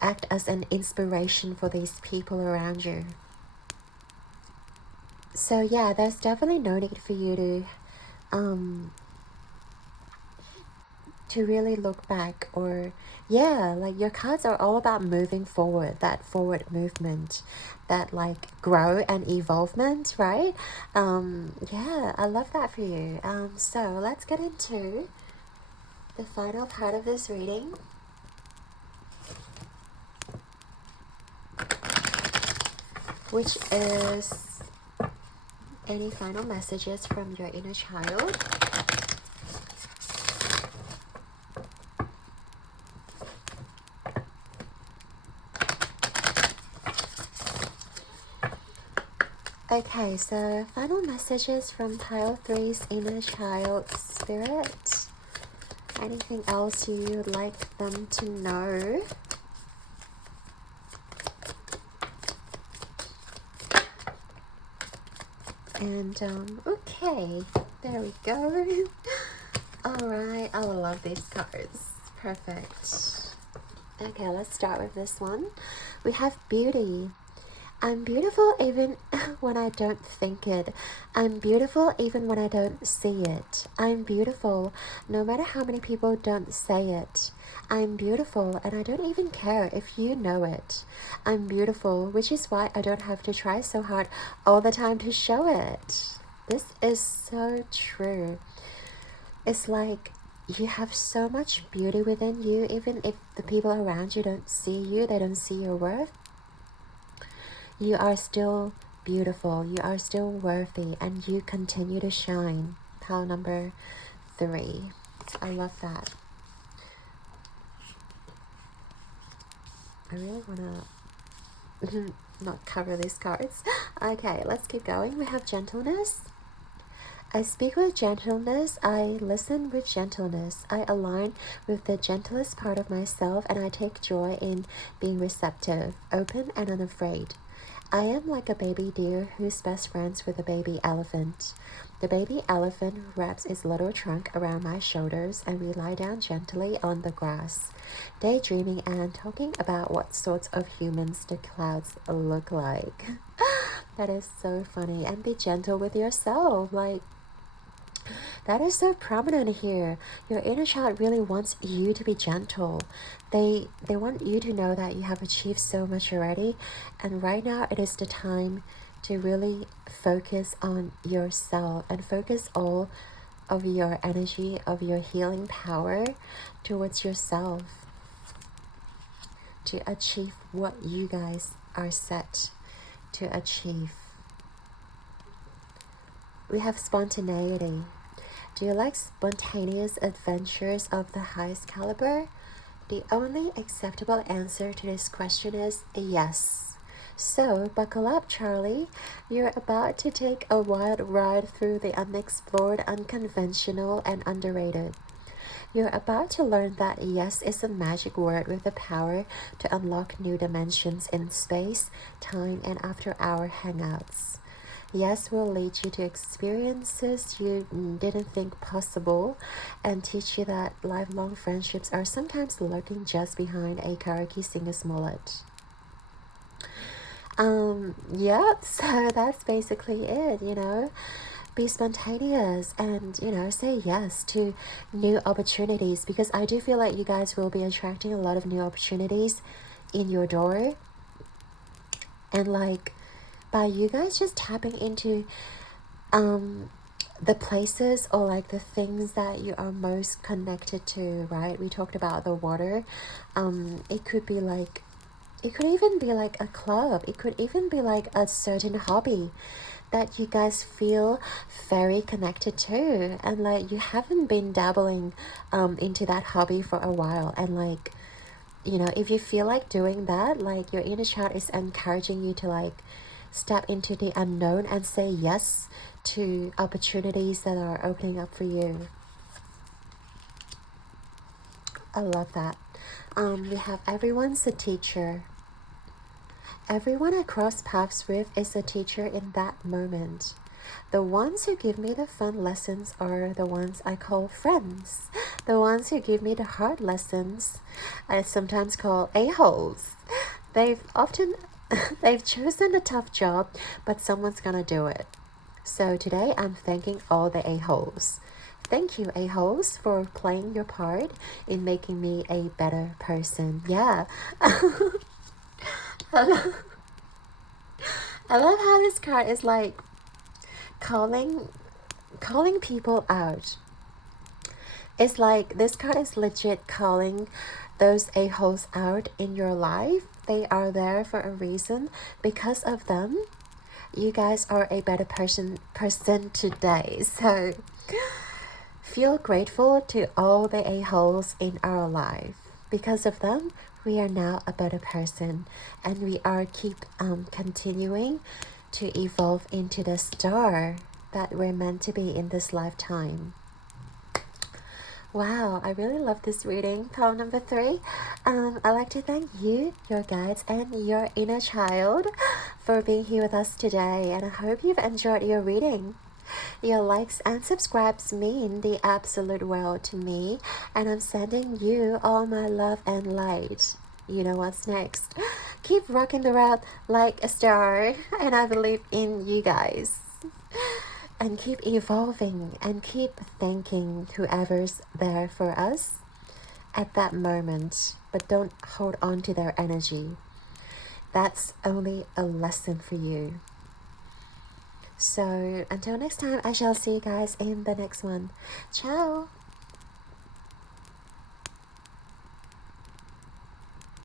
act as an inspiration for these people around you. So yeah, there's definitely no need for you to really look back, or yeah, like your cards are all about moving forward, that forward movement, that like grow and evolvement, right? Yeah, I love that for you. So let's get into the final part of this reading, which is any final messages from your inner child. Okay, so final messages from pile 3's inner child spirit. Anything else you'd like them to know? And okay, there we go. All right, I love these cards. Perfect. Okay, let's start with this one. We have beauty. I'm beautiful even when I don't think it. I'm beautiful even when I don't see it. I'm beautiful no matter how many people don't say it. I'm beautiful and I don't even care if you know it. I'm beautiful, which is why I don't have to try so hard all the time to show it. This is so true. It's like you have so much beauty within you, even if the people around you don't see you, they don't see your worth. You are still beautiful, you are still worthy, and you continue to shine. Pile number 3. I love that. I really want to not cover these cards. Okay, let's keep going. We have gentleness. I speak with gentleness, I listen with gentleness, I align with the gentlest part of myself, and I take joy in being receptive, open, and unafraid. I am like a baby deer who's best friends with a baby elephant. The baby elephant wraps its little trunk around my shoulders, and we lie down gently on the grass, daydreaming and talking about what sorts of humans the clouds look like. That is so funny. And be gentle with yourself. Like, that is so prominent here. Your inner child really wants you to be gentle. They want you to know that you have achieved so much already, and right now it is the time to really focus on yourself and focus all of your energy, of your healing power towards yourself to achieve what you guys are set to achieve. We have spontaneity. Do you like spontaneous adventures of the highest caliber? The only acceptable answer to this question is yes. So, buckle up, Charlie. You're about to take a wild ride through the unexplored, unconventional, and underrated. You're about to learn that yes is a magic word with the power to unlock new dimensions in space, time, and after-hour hangouts. Yes will lead you to experiences you didn't think possible, and teach you that lifelong friendships are sometimes lurking just behind a karaoke singer's mullet. Yep, so that's basically it, you know. Be spontaneous and, you know, say yes to new opportunities, because I do feel like you guys will be attracting a lot of new opportunities in your door. And like, by you guys just tapping into the places or like the things that you are most connected to, right? We talked about the water. It could be like, it could even be like a club. It could even be like a certain hobby that you guys feel very connected to, and like you haven't been dabbling into that hobby for a while, and like, you know, if you feel like doing that, like your inner child is encouraging you to like step into the unknown and say yes to opportunities that are opening up for you. I love that. We have everyone's a teacher. Everyone I cross paths with is a teacher in that moment. The ones who give me the fun lessons are the ones I call friends. The ones who give me the hard lessons I sometimes call a-holes. They've often they've chosen a tough job, but someone's gonna do it. So today I'm thanking all the a-holes. Thank you, a-holes, for playing your part in making me a better person. Yeah. I love how this card is like calling people out. It's like this card is legit calling those a-holes out in your life. They are there for a reason. Because of them, you guys are a better person today. So feel grateful to all the a-holes in our life. Because of them, we are now a better person, and we are continuing to evolve into the star that we're meant to be in this lifetime. Wow, I really love this reading. Poem number 3. I'd like to thank you, your guides, and your inner child for being here with us today, and I hope you've enjoyed your reading. Your likes and subscribes mean the absolute world to me, and I'm sending you all my love and light. You know what's next. Keep rocking the world like a star, and I believe in you guys. And keep evolving and keep thanking whoever's there for us at that moment, but don't hold on to their energy. That's only a lesson for you. So until next time, I shall see you guys in the next one. Ciao!